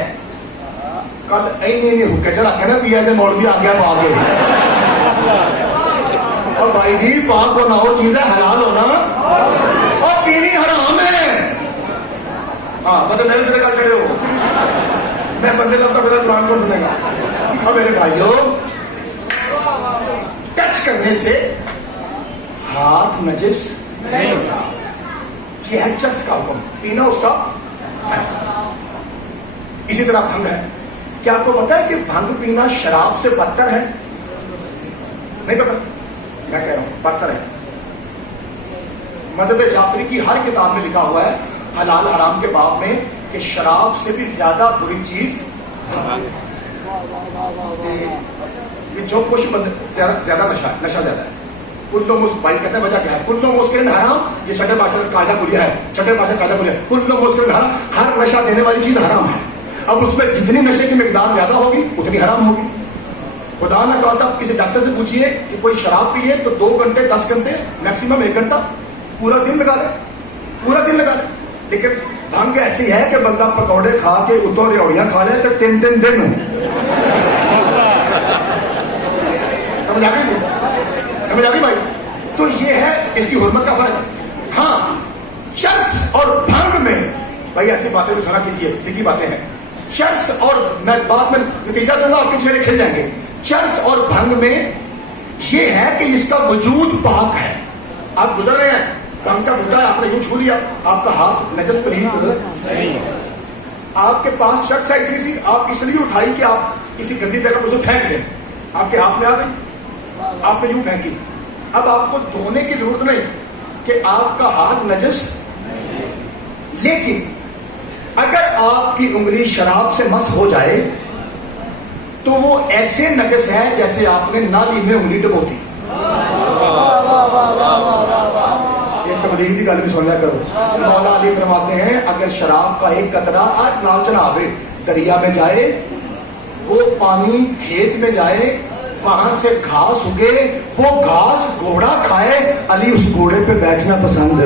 کل اینے نے حکے چلا کے نا پیا مولوی آ گیا پاک ہے. اور بھائی جی پاک ہونا اور چیز ہے, حلال ہونا اور پینی حرام ہے. ہاں مطلب میرے سے کل کھڑے ہو, میں بندے کا میرا قرآن کو سنے گا. اور میرے بھائیوں ٹچ کرنے سے ہاتھ نجس نہیں ہوتا, یہ ہے چرس کا حکم, پینا اس کا ہے. اسی طرح بھنگ ہے, क्या आपको पता है कि भंग पीना शराब से बदतर है? नहीं पता? मैं कह रहा हूं बदतर है। मज़हब जाफरी की हर किताब में लिखा हुआ है हलाल हराम के बाब में कि शराब से भी ज्यादा बुरी चीज ये जो कुछ ज्यादा नशा ज्यादा है। कुल्लो मुस्क भाई कहते हैं वजह क्या है? कुल्लो मुस्किन हराम, ये छठे भाषा का कायदा कुलिया है, छठे भाषा कायदा कुलिया। कुल्लो मुस्किन हराम, हर नशा देने वाली चीज हराम है। अब उसमें जितनी नशे की मिकदार ज्यादा होगी उतनी हराम होगी। खुदा ना खास्ता आप किसी डॉक्टर से पूछिए कि कोई शराब पिए तो 2 घंटे 10 घंटे मैक्सिमम 1 घंटा पूरा दिन लगा ले, पूरा दिन लगा ले। लेकिन भंग ऐसी है कि बंदा पकौड़े खा के उतो रेवड़ियां खा ले तो 3 दिन हो। समझ आ गई? समझ आ गई भाई? तो ये है इसकी हुर्मत का फर्क। हाँ, चर्च और भंग में भाई ऐसी बातें तो सुना कीजिए, सीधी बातें हैं। चर्च और मैं बाद में नतीजा दूंगा, आपके चेहरे खिल जाएंगे। चर्च और भंग में ये है कि इसका वजूद पाक है। आप गुजर रहे हैं, भंग का गुस्सा है, आपने यूं छू लिया, आपका हाथ नजस पलीद, आपके पास शख्स है इतनी सी, आप इसलिए उठाई कि आप किसी गंदी जगह पर उसे फेंक दें, आपके हाथ में आ गई, आपने यूं फेंकी। अब आपको धोने की जरूरत नहीं कि आपका हाथ नजस, लेकिन अगर आपकी उंगली शराब से मस्त हो जाए तो वो ऐसे नजस है जैसे आपने नाली में उंगली डबोती। एक तबलीग की गल भी सुन लिया करो। मौला अली फरमाते हैं अगर शराब का एक कतरा आज नाल चढ़ावे दरिया में जाए, वो पानी खेत में जाए, वहां से घास उगे, वो घास घोड़ा खाए, अली उस घोड़े पे बैठना पसंद।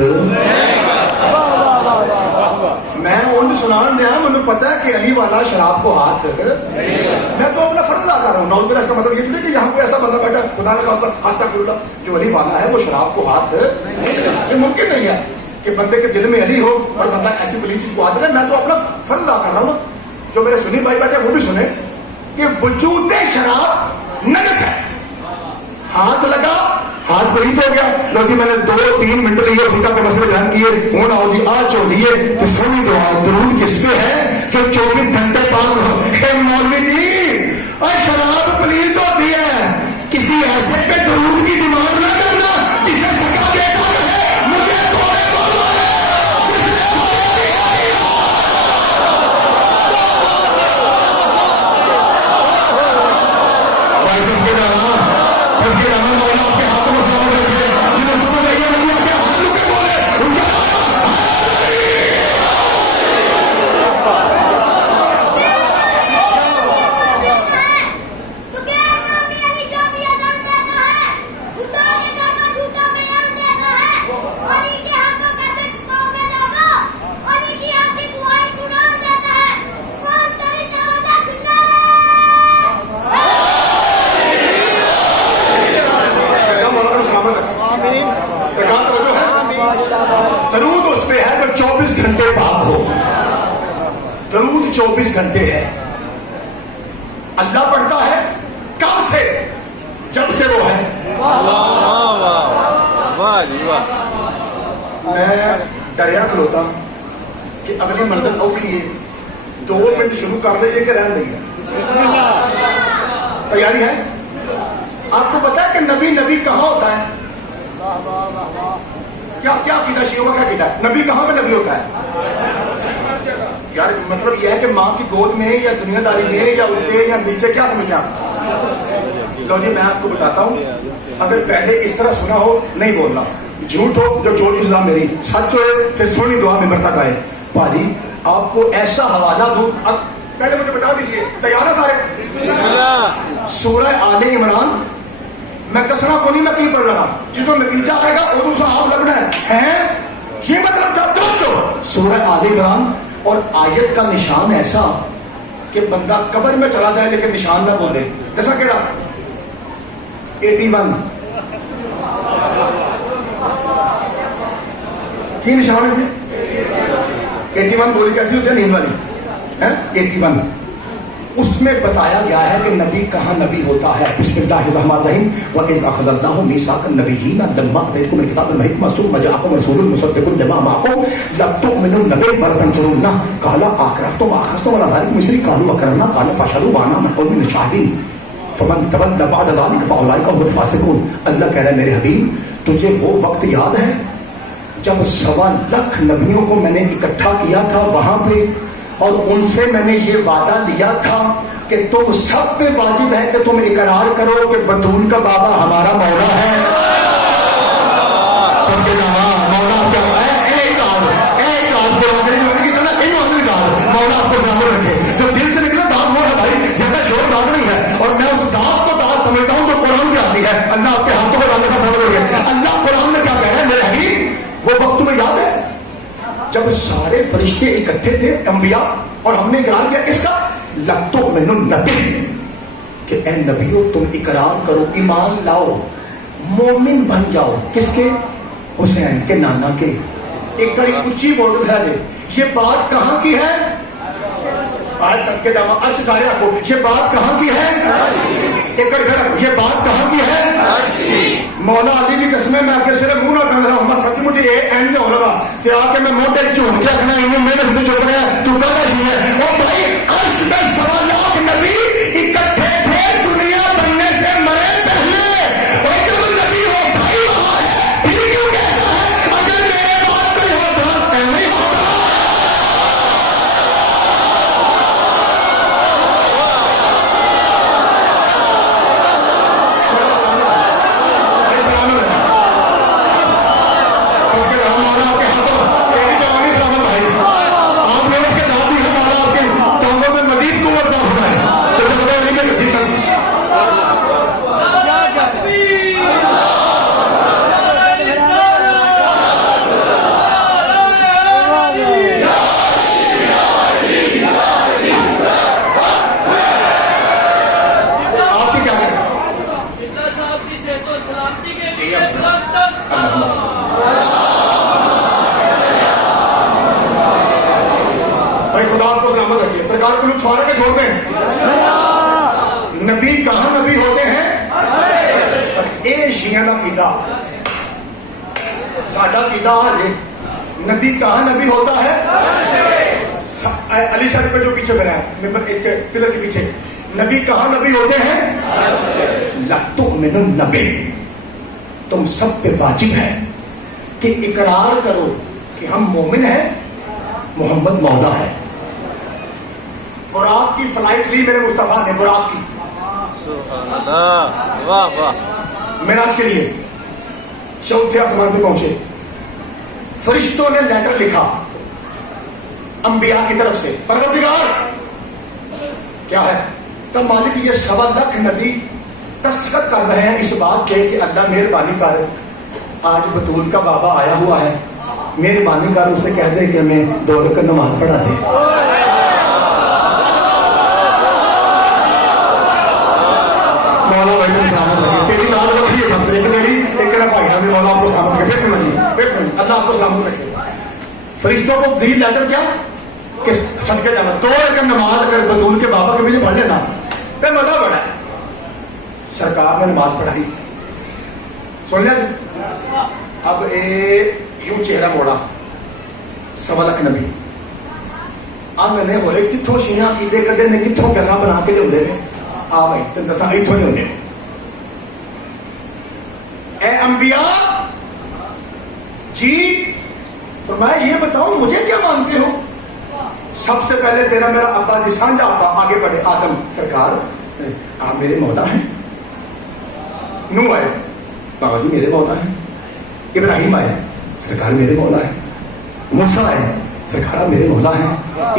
मैं उन सुनान दिया, मुझे पता है कि अली वाला शराब को हाथ, मैं तो अपना फर्ज अदा कर रहा हूँ। नौजवान इसका मतलब ये नहीं कि यहाँ कोई ऐसा बंदा बैठा खुदा ने कहा अस्तगफिरुल्लाह जो अली वाला है वो शराब को हाथ, ये मुमकिन नहीं है कि बंदे के दिल में अली हो और बंदा ऐसी बुरी चीज को हाथ दे। मैं तो अपना फर्ज अदा कर रहा हूँ। जो मेरे सुनी भाई बैठे वो भी सुने कि वजूद शराब नजस है। हाथ लगा, हाथ पलीत हो गया। लो जी मैंने 2-3 मिनट लिए फिका के मसले ध्यान किए, होना हो जी आज चोलिए तो सोनी दुआ दरूद किस पे है जो 24 घंटे पाक हो। मौलवी जी और शराब पलीत होती है, किसी ऐसे पे दरूद की डिमांड न करना जिसे फिका देता है। मुझे दरूद उस पे है तो 24 घंटे पाक हो। दरूद 24 घंटे है। अल्लाह पढ़ता है कब से? जब से वो है। मैं डरिया खलोता कि अगली मंजिल औखी है, 2 मिनट शुरू कर लीजिए कि रहने देंगे। तैयारी है? आपको पता है कि नबी नबी कहाँ होता है? क्या क्या कीदा शियों का क्या कीदा? नबी कहाँ पे नबी होता है? यार मतलब यह है कि माँ की गोद में या दुनियादारी में या उल्टे या नीचे, क्या समझे आप? लो जी मैं आपको बताता हूँ, अगर पहले इस तरह सुना हो नहीं बोलना, झूठ हो जो चोरी सलाम मेरी, सच हो फिर सोनी दुआ में बरता है। भाजी आपको ऐसा हवाला दूं, अब पहले मुझे बता दीजिए, तैयार है सारे? सूरह आले इमरान मैं कसना को नहीं, मैं कहीं पढ़ रहा, जिसको नतीजा आएगा उर्दू से आप लगना है ये मतलब था दोस्तों। सूरह आले इमरान और आयत का निशान ऐसा कि बंदा कब्र में चला जाए लेकिन निशान ना बोले। जैसा केड़ा 81 की निशान है 81 गोली कैसी होती है? नींद वाली है 81। उसमें बताया गया है कि नबी कहाँ नबी होता है। बिस्मिल्लाहिर्रहमानिर्रहीम व इज़ अख़ज़ल्लाहु मीसाक़न नबिय्यीन लम्मा आतैतुकुम अल-किताब वल हिकमत सुम्मा जाअकुम रसूलुन मुसद्दिक़ुन लिमा मअकुम लतु'मिनुन बिही व लतंसुरुन्ना क़ाल अक़ररतुम व अख़ज़्तुम अला ज़ालिकुम इसरी क़ालू अक़ररना क़ाल फ़शहदू व अना मअकुम मिनश शाहिदीन फमन तवल्ला बअद ज़ालिक फ़उलाइका हुमुल फ़ासिक़ून। अल्लाह कह रहा है मेरे हबीब तुझे वो वक्त याद है जब 1.25 लाख नबियों को मैंने इकट्ठा किया था वहां पे, और उनसे मैंने ये वादा लिया था कि तुम सब पे वाजिब है कि तुम इकरार करो कि बतूल का बाबा हमारा मौला है। सबके मौला क्या मौला आपको सामने रखे। जब दिल से निकला दाद वो है भाई, ज्यादा शोर दाद नहीं है, और मैं उस दाद को दाद समझता हूँ जो कुरान में आती है। अल्लाह आपके हाथों को डालने का समझ रहे। अल्लाह कुरान में क्या कह रहे हैं मेरे हबीब, वो वक्त तुम्हें याद है जब सारे फरिश्ते इकट्ठे थे अंबिया, और हमने इकरार किया किसका, लतु'मिनुन बिही, कि ए नबियों तुम इकरार करो, ईमान लाओ, मोमिन बन जाओ। किसके, हुसैन के नाना के। एक बार ऊंची बोल है ये बात कहाँ की है, आज सबके दामा अर्श सारे आपको, ये बात कहाँ की है, एक बार ये बात कहाँ की है, मौला अली की कसमें मैं आपके सिर्फ मुंह ना कर रहा हूं, बस सच मुझे ये एंड हो लगा ते आके मैं मोटे झूठ के रखना है, मेरे से चुप रहा है तू कहना चाहिए। ओ भाई अर्श में 1.25 लाख नबी इकट्ठे थे दुनिया बनने से मरे पहले, और जब नबी हो भाई वहां है, फिर क्यों कहता है अगर मेरे बात कोई होता नहीं होता। सरकार को लोग छोड़ के छोड़ दें। नबी कहाँ नबी होते हैं, ए शिया का कीदा साडा कीदा है, नबी कहाँ नबी होता है, अली शरीफ पे जो पीछे बना है इसके पिलर के पीछे, नबी कहाँ नबी होते हैं, लतु'मिनुन बिही, तुम सब पे वाजिब है कि इकरार करो कि हम मोमिन हैं, मोहम्मद मौला है। बुराक की फ्लाइट ली मेरे मुस्तफा ने, बुराक की, वाह वाह, मेराज के लिए चौथे आसमान पे पहुंचे, फरिश्तों ने लेटर लिखा अंबिया की तरफ से, परवरदिगार क्या है, तब मालिक ये 1.25 लाख नबी दस्तखत कर रहे हैं इस बात के कि अल्लाह मेहरबानी कर, आज बतूल का बाबा आया हुआ है, मेहरबानी कर उसे कह दे कि हमें 2 रकात नमाज पढ़ा दे। मौला बैठे सलामत रखे, तेरी दाल रखी है सब, एक मेरी एक मेरा भाई हमें मौला आपको सलामत रखे। फिर समझिए अल्लाह आपको सलामत रखे। फरिश्तों को दी लेटर क्या कि सदके जाना, 2 रकात नमाज अगर बतूल के बाबा के पीछे पढ़ लेना तो मजा बड़ा है। सरकार ने नमाज पढ़ाई, सुन लिया। अब यूं चेहरा मोड़ा, 1.25 लाख नबी आंगने हो रहे, कितों शिया ईदे कदे ने, कितों गला बना के लिया ने, आ भाई तेन दसा इतों ही होने ए अंबिया जी, फरमाया ये बताओ मुझे क्या मानते हो। सबसे पहले तेरा मेरा अब्बा जी सांझा अब्बा आगे बढ़े, आदम सरकार आप मेरे मौला हैं। नूह आए, बाबा जी मेरे मौला हैं। इब्राहिम आए, सरकार मेरे मौला है। मूसा आए, सरकार मेरे मौला हैं।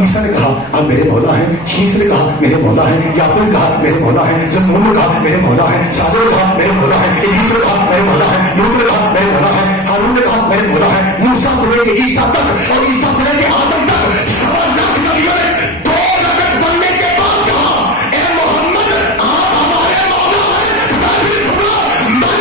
ईसा ने कहा आप मेरे मौला हैं। शीश ने कहा मेरे मौला हैं। याकूब ने कहा मेरे मौला हैं। ज़बूर ने कहा मेरे मौला हैं। सादर ने कहा मेरे मौला हैं। इदरीस ने कहा मेरे मौला हैं। लूत ने कहा मेरे मौला हैं। हारून ने कहा मेरे मौला हैं। मूसा से लेके ईसा तक और ईसा से लेके आदम तक 1.25 लाख नबियों ने 2 रकात पढ़ने के बाद कहा ए मोहम्मद आप हमारे मौला हैं। मैं भी सुना मैं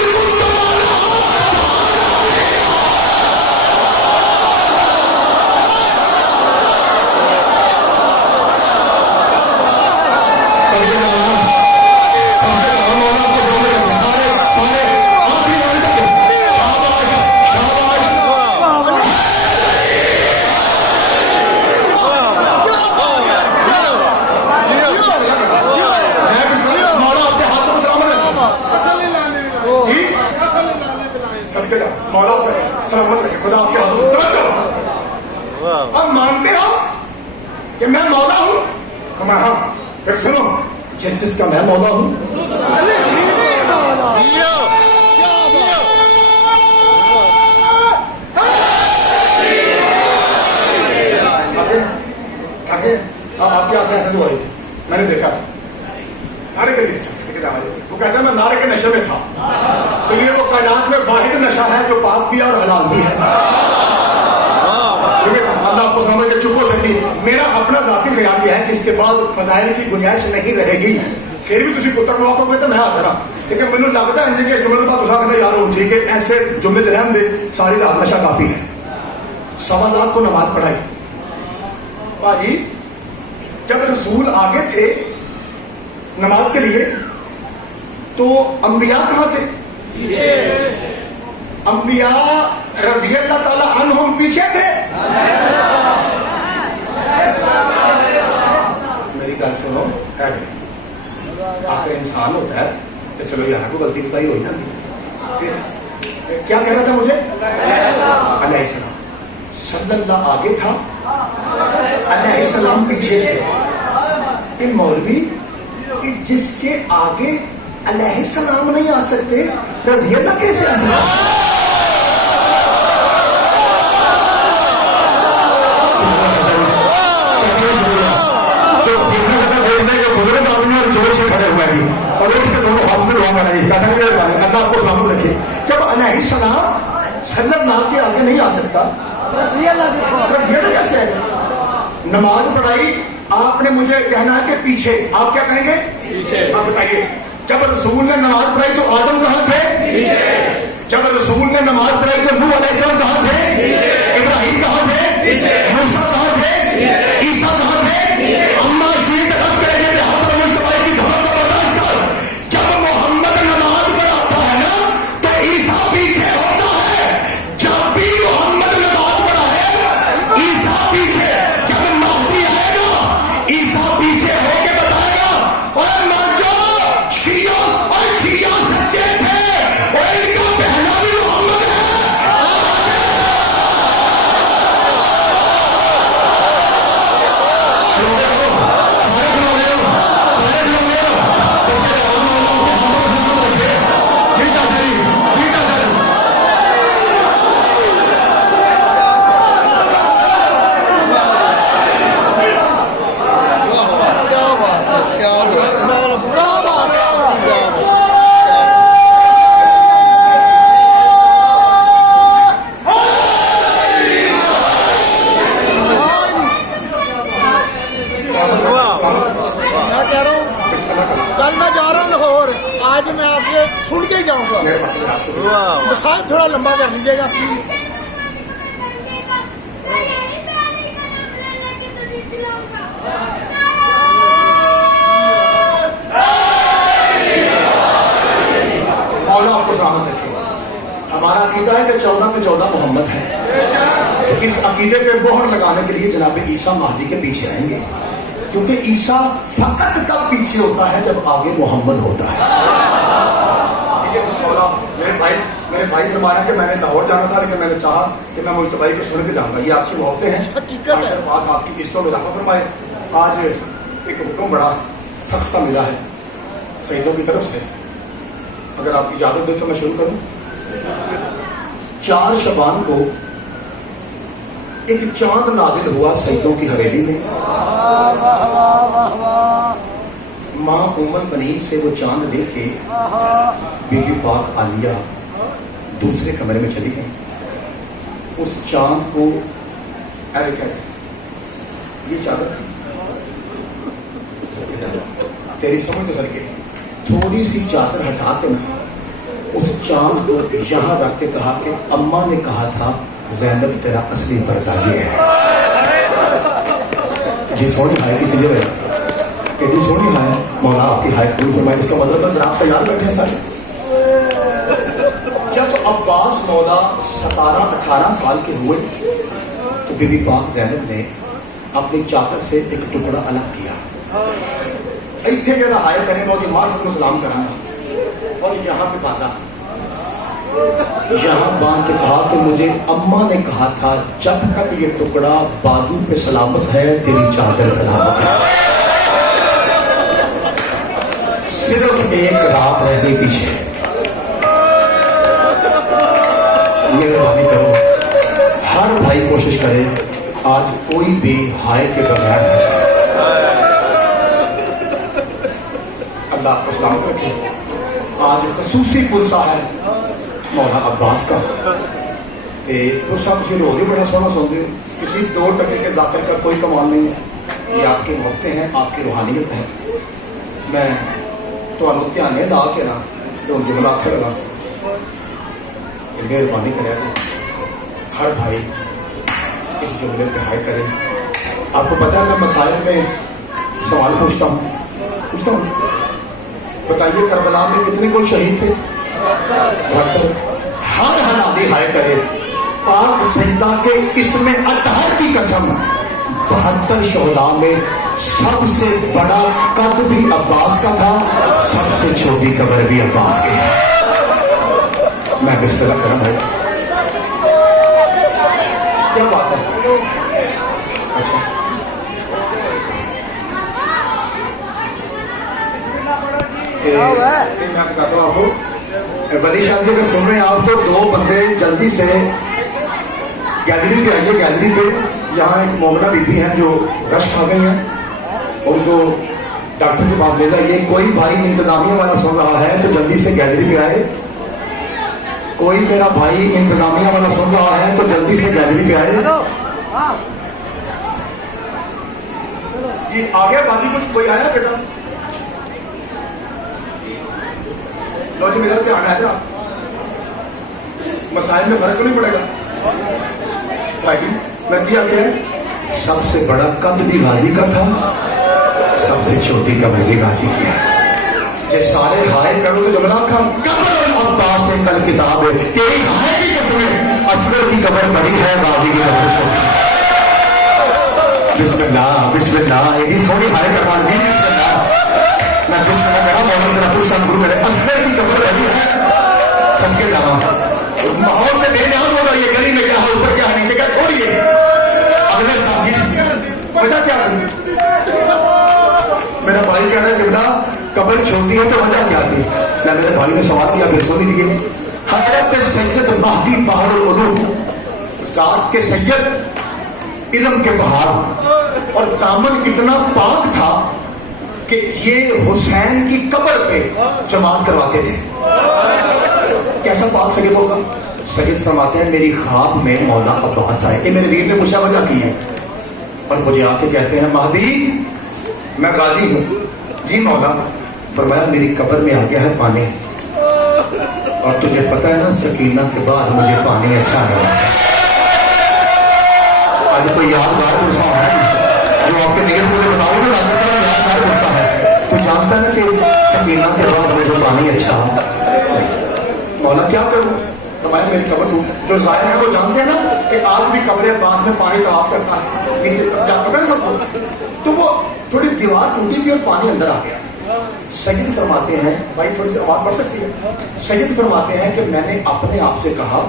मानते हो कि मैं मौला हूं? मैं हाँ। फिर सुनो, जिस का मैं मौला हूं, आपकी आंखें ऐसे हो रही थी, मैंने देखा नारे के वो कहता है मैं नारे के नशे में था। तो ये वो कायनात में वाहिद नशा है जो पाक भी है और हलाल भी है। अल्लाह आपको समझ के चुप हो सकती। मेरा अपना जाती ख्याल यह है कि इसके बाद फजाइल की गुंजाइश नहीं रहेगी। फिर भी तुम पुत्र मौका तो मैं हाथ रहा, लेकिन मैंने लगता है कि जुम्मे का तुसा कहना यार हो ठीक है, ऐसे जुम्मे रहन दे, सारी रात नशा काफी है। 1.25 लाख को नमाज पढ़ाई भाजी। जब रसूल आगे थे नमाज के लिए तो अंबिया कहां थे? अंबिया रज़ी अल्लाह ताला अन्हुम पीछे थे। मेरी गल सुनो, आखिर इंसान होता है तो चलो यहाँ को गलती बताई हो जाती। क्या कहना था मुझे? अलैहिस्सलाम सल्लल्लाहु आगे था, अलैहिस्सलाम पीछे थे। इन मौलवी जिसके आगे अलैहिस्सलाम नहीं आ सकते, रज़ी अल्लाह कैसे आ सकते? जोर से खड़े हुए हैं और एक से दोनों हाथ से हुआ नहीं चाचा अल्लाह आपको सामने रखे। जब अलैहिस्सलाम सल्लल्लाहु के आगे नहीं आ सकता, कैसे है? नमाज पढ़ाई आपने मुझे कहना है कि पीछे, आप क्या कहेंगे? पीछे। आप बताइए, जब रसूल ने नमाज पढ़ाई तो आदम कहाँ थे? पीछे। जब रसूल ने नमाज पढ़ाई तो नूह अलैहिस्सलाम कहाँ थे? पीछे। इब्राहिम कहाँ थे? पीछे। मूसा कहाँ थे? पीछे। ईसा कहाँ थे? पीछे। अम्मा शीर तक करेंगे मुस्तफा की धमक को बर्दाश्त कर। जब मोहम्मद नमाज पढ़ाता है ना तो ईसा पीछे होता है। जब भी मोहम्मद नमाज पढ़ा है ईसा पीछे। जब महदी आएगा ईसा पीछे होके बताएगा और मानो शिया और शिया सच्चे थे और इनका पहला भी मोहम्मद है। सुन के जाऊंगा। साहब थोड़ा लंबा कर लीजिएगा प्लीज। आपको सलामत रखेगा। हमारा अकीदा है कि 14 के 14 मोहम्मद है। तो इस अकीदे पे मोहर लगाने के लिए जनाब ईसा महदी के पीछे आएंगे, क्योंकि ईसा फकत तब पीछे होता है जब आगे मोहम्मद होता है। मेरे भाई फरमाया कि मैंने लाहौर जाना था, लेकिन मैंने चाहा कि मैं मुस्तफा को सुन के जाऊंगा। ये आपकी मोहब्बतें हैं, हकीकत है। आपकी किस्तों में इजाफा फरमाए। आज एक हुक्म बड़ा सख्त सा मिला है शहीदों की तरफ से, अगर आपकी इजाजत दे तो मैं शुरू करूं। 4 शबान को एक चांद नाजिल हुआ शहीदों की हवेली में। माँ उम्मुल बनीन से वो चांद देखे बीबी पाक आलिया दूसरे कमरे में चली गई। उस चांद को अरे क्या ये चादर थी, तेरी समझ तो सर के थोड़ी सी चादर हटा के ना उस चांद को यहां रख के कहा कि अम्मा ने कहा था ज़ैनब तेरा असली पर्दा ये है। ये सोनी हाय की क्लियर है, कितनी सोनी हाय मौला आपकी हाय पूरी फरमाए। इसका मतलब आप तैयार बैठे सर। जब अब्बास मौला 17-18 साल के हुए तो बीबी पाक ज़ैनब ने अपनी चादर से एक टुकड़ा अलग किया। इतने जरा हाय करेंगे और मार सबको सलाम कराना और यहाँ पे बांधा। یہاں باندھ کے کہا کہ مجھے اماں نے کہا تھا جب تک یہ ٹکڑا بازو پہ سلامت ہے تیری چادر سلامت ہے. صرف ایک رات رہنے پیچھے. مہربانی کرو ہر بھائی کوشش کرے آج کوئی بھی ہائے کے بغیر نہ جائے. اللہ آپ کو سلامت رکھے. آج خصوصی پرسہ ہے مولا عباس کا. پرسہ کسی روز ہی بڑا سونا سنتے کسی 2 ٹکے کے ذاکر کا کوئی کمال نہیں ہے. یہ آپ کے موقع ہیں, آپ کی روحانیت ہے. میں تو دھیان لا کے نا تو جملہ آخر لگا مہربانی کرے ہر بھائی اس جملے پہ ہائے کرے. آپ کو پتہ ہے میں مسائل میں سوال پوچھتا ہوں بتائیے کربلا میں کتنے کو شہید تھے؟ ہر آدمی ہائے کرے. پاک سجدہ کے اسم اطہر کی قسم 72 شہداء میں سب سے بڑا قد بھی عباس کا تھا, سب سے چھوٹی قبر بھی عباس کی ہے. میں بسم اللہ کرم بھائی کیا بات ہے. اچھا میں بتاتا ہوں آپ کو بڑی شادی اگر سن رہے ہیں آپ تو 2 بندے جلدی سے گیلری پہ آئیے. گیلری پہ یہاں ایک مومنہ بی بی ہیں جو رش کھا گئی ہیں, ان کو ڈاکٹر کے پاس لے جائیے. کوئی بھائی انتظامیہ والا سن رہا ہے تو جلدی سے گیلری پہ آئے. کوئی میرا بھائی انتظامیہ والا سن رہا ہے تو جلدی سے گیلری پہ آئے. جی آگے باجی کچھ کوئی آیا بیٹا؟ لو جی میرا دھیان ہے ذرا, مسائل میں فرق تو نہیں پڑے گا بھائی. میں کیا کہ سب سے بڑا قد بھی غازی کا تھا, سب سے چھوٹی قبر بھی غازی کی ہے. یہ سارے ہائے کرو تو جملہ کھا قبر عباس سے کل کتاب ہے تیری ہائے کی قسم اصغر کی قبر بڑی ہے, غازی کی قبر چھوٹی. بسم اللہ بسم اللہ. یہ سونی ہائے کروا دی. بسم اللہ. میں بسم اللہ کرا مولانا میرا پرسہ گرو میرے اصغر کی قبر بڑی ہے. سب کے جانا ماحول سے بے نیاز ہوگا. یہ گلی میں کیا ہے, اوپر کیا ہے, نیچے کیا, چھوڑیے اگلے ساتھی وجہ کیا تھی. میرا بھائی کہہ رہا ہے کہ بیٹا قبر چھوٹی ہے تو وجہ کیا تھی. میں میرے بھائی نے سوال کیا پھر سونی دیے. حضرت سید مہدی بحر العلوم ذات کے سید علم کے بہار اور دامن اتنا پاک تھا کہ یہ حسین کی قبر پہ جماعت کرواتے تھے. کیسا پاک سید ہوگا. سید فرماتے ہیں میری خواب میں مولا عباس آئے کہ میرے ویر نے مجھے وجہ کی ہے اور مجھے آ کے کہتے ہیں مہدی میں غازی ہوں. جی مولا. فرمایا میری قبر میں آ گیا ہے پانی, اور تجھے پتہ ہے نا سکینہ کے بعد مجھے پانی اچھا نہیں لگتا. آج کوئی یادگار پرسہ ہے جو آپ کے نیت مجھے بتاؤ نا راجہ صاحب یادگار پرسہ ہے تو جانتا ہے نا کہ سکینہ کے بعد مجھے پانی اچھا. مولا کیا کروں. تمہارے میری قبر جو ظاہر ہے وہ جانتے ہیں نا کہ آج بھی قبر عباس میں پانی طواف کرتا ہے نیچے پتہ ہے سب کو. تو وہ تھوڑی دیوار ٹوٹی تھی اور پانی اندر آ گیا. سید فرماتے ہیں بھائی تھوڑی سی آواز پڑھ سکتی ہے. سید فرماتے ہیں کہ میں نے اپنے آپ سے کہا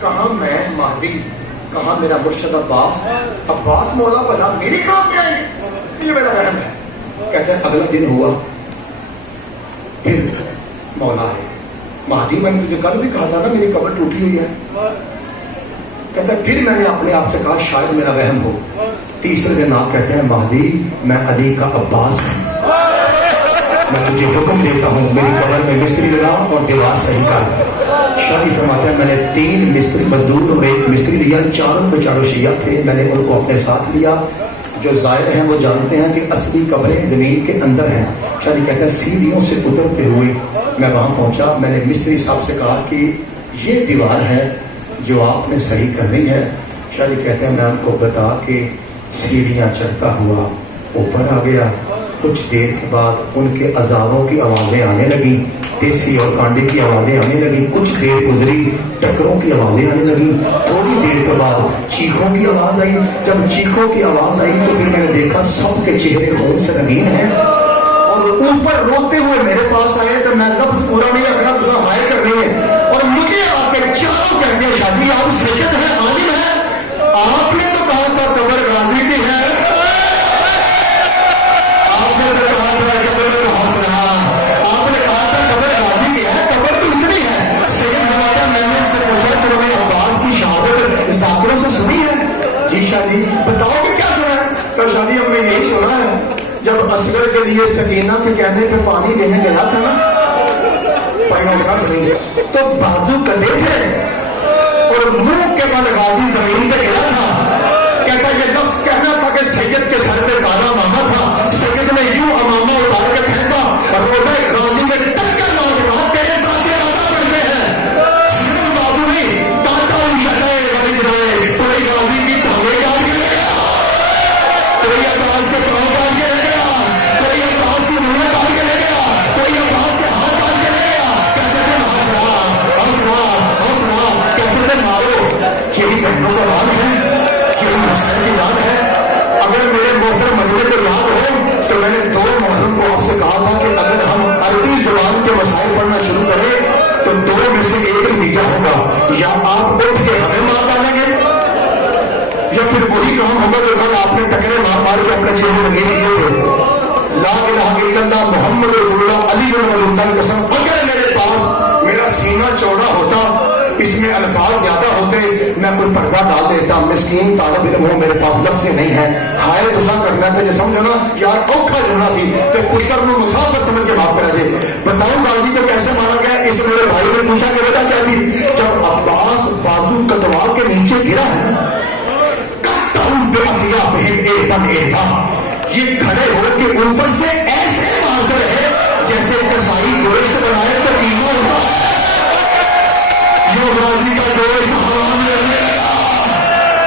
کہاں میں مہدی, کہاں میرا مرشد عباس. عباس مولا بنا میری کام میں آئے, یہ میرا وہم ہے. کہتے ہیں اگلا دن ہوا پھر مولا ہے مہدی میں نے تجھے کل بھی کہا تھا نا میری قبر ٹوٹی ہوئی ہے. کہتا ہے پھر میں نے اپنے آپ سے کہا شاید میرا وہم ہو. تیسرے دن آپ کہتے ہیں مہدی میں علی کا عباس ہوں, میں تجھے حکم دیتا ہوں میری قبر میں مستری لگا اور دیوار صحیح کر. شاہی فرماتے ہیں میں نے 3 مستری مزدور اور 1 مستری لیا. چاروں کے چاروں شیعہ تھے. میں نے ان کو اپنے ساتھ لیا. جو زائر ہیں وہ جانتے ہیں کہ اصلی قبریں زمین کے اندر ہیں. شاہی کہتے ہیں سیڑھیوں سے اترتے ہوئے میں وہاں پہنچا. میں نے مستری صاحب سے کہا کہ یہ دیوار ہے جو آپ نے صحیح کرنی ہے. شاہی کہتے ہیں میں ان کو بتا کے سیڑھیاں چڑھتا ہوا اوپر آ گیا. کچھ دیر کے بعد ان کے عذابوں کی آوازیں آنے لگیں, دیسی اور کانڈے کی آوازیں آنے لگیں. کچھ دیر گزری ٹکروں کی آوازیں آنے لگیں. تھوڑی دیر کے بعد چیخوں کی آواز آئی. جب چیخوں کی آواز آئی تو پھر میں نے دیکھا سب کے چہرے خون سے رنگین ہیں اور اوپر روتے ہوئے میرے پاس آئے. تو میں لفظ پورا نہیں رکھنا, ہائے کر رہی ہے اور مجھے चारों कहते हैं शादी आप सैयद हैं, आलिम हैं, आपने तो कहा था कब्र गाजी की है, आपने तो कहा था कब्र हौसला, आपने कहा था कब्र गाजी की है, कब्र तो इतनी है। सैयद फरमाता मैंने उससे पूछा तुमने अब्बास की शहादत जाकिरों से सुनी है? जी शादी बताओ कि क्या सुना है? तो शादी हमने यही सुना है जब असगर के लिए सकीना के कहने पे पानी देने गया था ना, तो बाजू कटे थे और मुंह के बल गाजी जमीन पे गिरा था। कहता ये लफ्ज कहना था कि सैयद के सर पे काला अमामा था, सैयद ने यूं अमामा उतार के फेंका और रोजा गाजी में टक्कर मार दिया। तेरे साथ ये दादा पढ़ते हैं बाजू नहीं दाता कोई गाजी की भागे काट के ले गया, कोई अब्बास के पाँव काट के ले गया, कोई अब्बास की मुंह काट के ले गया, कोई अब्बास के हाथ काट के ले गया। मारो यही बहनों का राज है, यही मुस्लिम की जान है। अगर मेरे मोहतरम मजमे को याद हो तो मैंने 2 मुहर्रम को आपसे कहा था कि अगर हम अरबी जुबान के मसाइल पढ़ना शुरू करें तो 2 में से एक नतीजा होगा, या आप उठ के हमें मार डालेंगे या फिर वही काम होगा जो कल आपने टकरे मार मार के अपने चेहरे में दिए थे। ला इलाहा इल्लल्लाह मुहम्मद रसूलुल्लाह अली वल्लाह की कसम, अगर मेरे पास मेरा सीना चौड़ा होता, इसमें अल्फाज ज्यादा होते, मैं कोई पर्दा डाल देता। मिस्कीन तालिब इल्म हो, मेरे पास लफ्ज़ नहीं है, हाय तुसा करना है समझो ना यार औखा जोना सी ते पुत्र को मुसाफिर समझ के माफ करा दे। बताओ गाजी को कैसे मारा गया? इस मेरे भाई ने पूछा कि बेटा क्या थी? जब अब्बास बाजू कटवा के नीचे गिरा है, ये खड़े होकर ऊपर से ऐसे मारते रहे जैसे कसाई गोश्त बनाए तो कीमा होता है। जो गाजी का गोश्त हराम लेने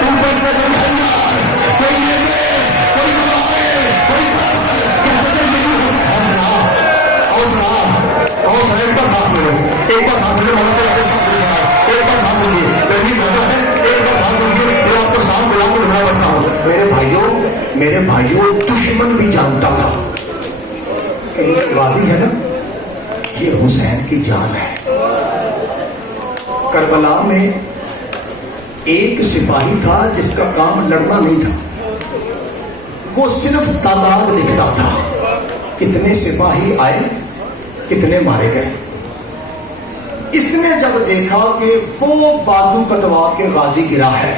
ऊपर से कोई लेने कोई बनाए कोई हौसला एक बार साथ मिलो, एक बार साथ मिलो, एक बार साथ सुनिए, गर्मी ज्यादा है, एक बार साथ सुनिए, फिर आपको साथ चला के ढूंढना पड़ता हो। मेरे भाइयों दुश्मन भी जानता था गाजी है ना, ये हुसैन की जान है। करबला में एक सिपाही था जिसका काम लड़ना नहीं था, वो सिर्फ तादाद लिखता था, कितने सिपाही आए कितने मारे गए। इसने जब देखा कि वो बाजू कटवा के गाजी गिरा है,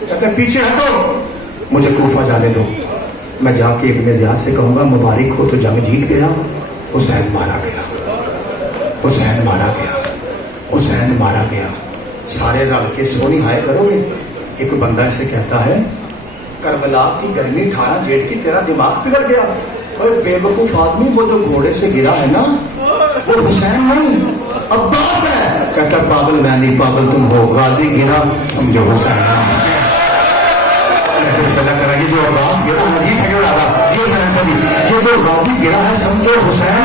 कहते पीछे हटो, मुझे कूफा जाने दो, मैं जाके इब्ने ज़ियाद से कहूंगा मुबारक हो तो जंग जीत गया, हुसैन मारा गया, हुसैन मारा गया, हुसैन मारा गया। सारे रल के सोनी हाय करोगे। एक बंदा ऐसे कहता है करबला की गर्मी 18 जेठ की तेरा दिमाग पिघल गया। और बेवकूफ आदमी, वो जो घोड़े से गिरा है ना वो हुसैन नहीं अब्बास है। कहता पागल मैं नहीं, पागल तुम हो, गाजी गिरा समझो हुसैन। ये जो अब्बास गिरा नजीब से गिरा था जी हुसैन सभी, ये जो गाजी गिरा है समझो हुसैन।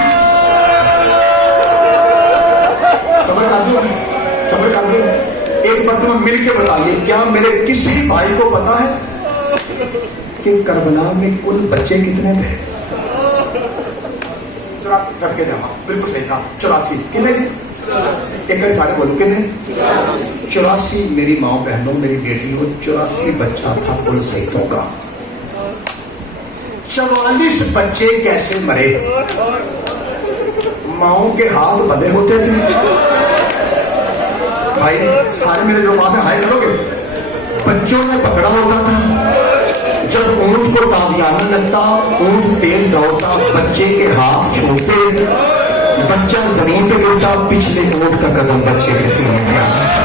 सब्र कर दो, सब्र कर दो। एक मरतबा मिल के बताइए, क्या मेरे किसी भाई को पता है कि करबला में कुल बच्चे कितने थे? 84 सबके जमा, बिल्कुल सही कहा, 84 कितने? एक सारे बोलो कितने? 84 मेरी माँ बहनों, मेरी बेटी को 84 बच्चा था कुल शहीदों का। 44 बच्चे कैसे मरे? माओ के हाथ बंधे होते थे। भाई सारे मेरे जो पास है हाय करोगे। बच्चों ने पकड़ा होता था, जब ऊंट को ताजियाना लगता, ऊंट तेज दौड़ता, बच्चे के हाथ छूटते, बच्चा जमीन पे गिरता, पिछले ऊंट का कदम बच्चे के सीने में आ जाता।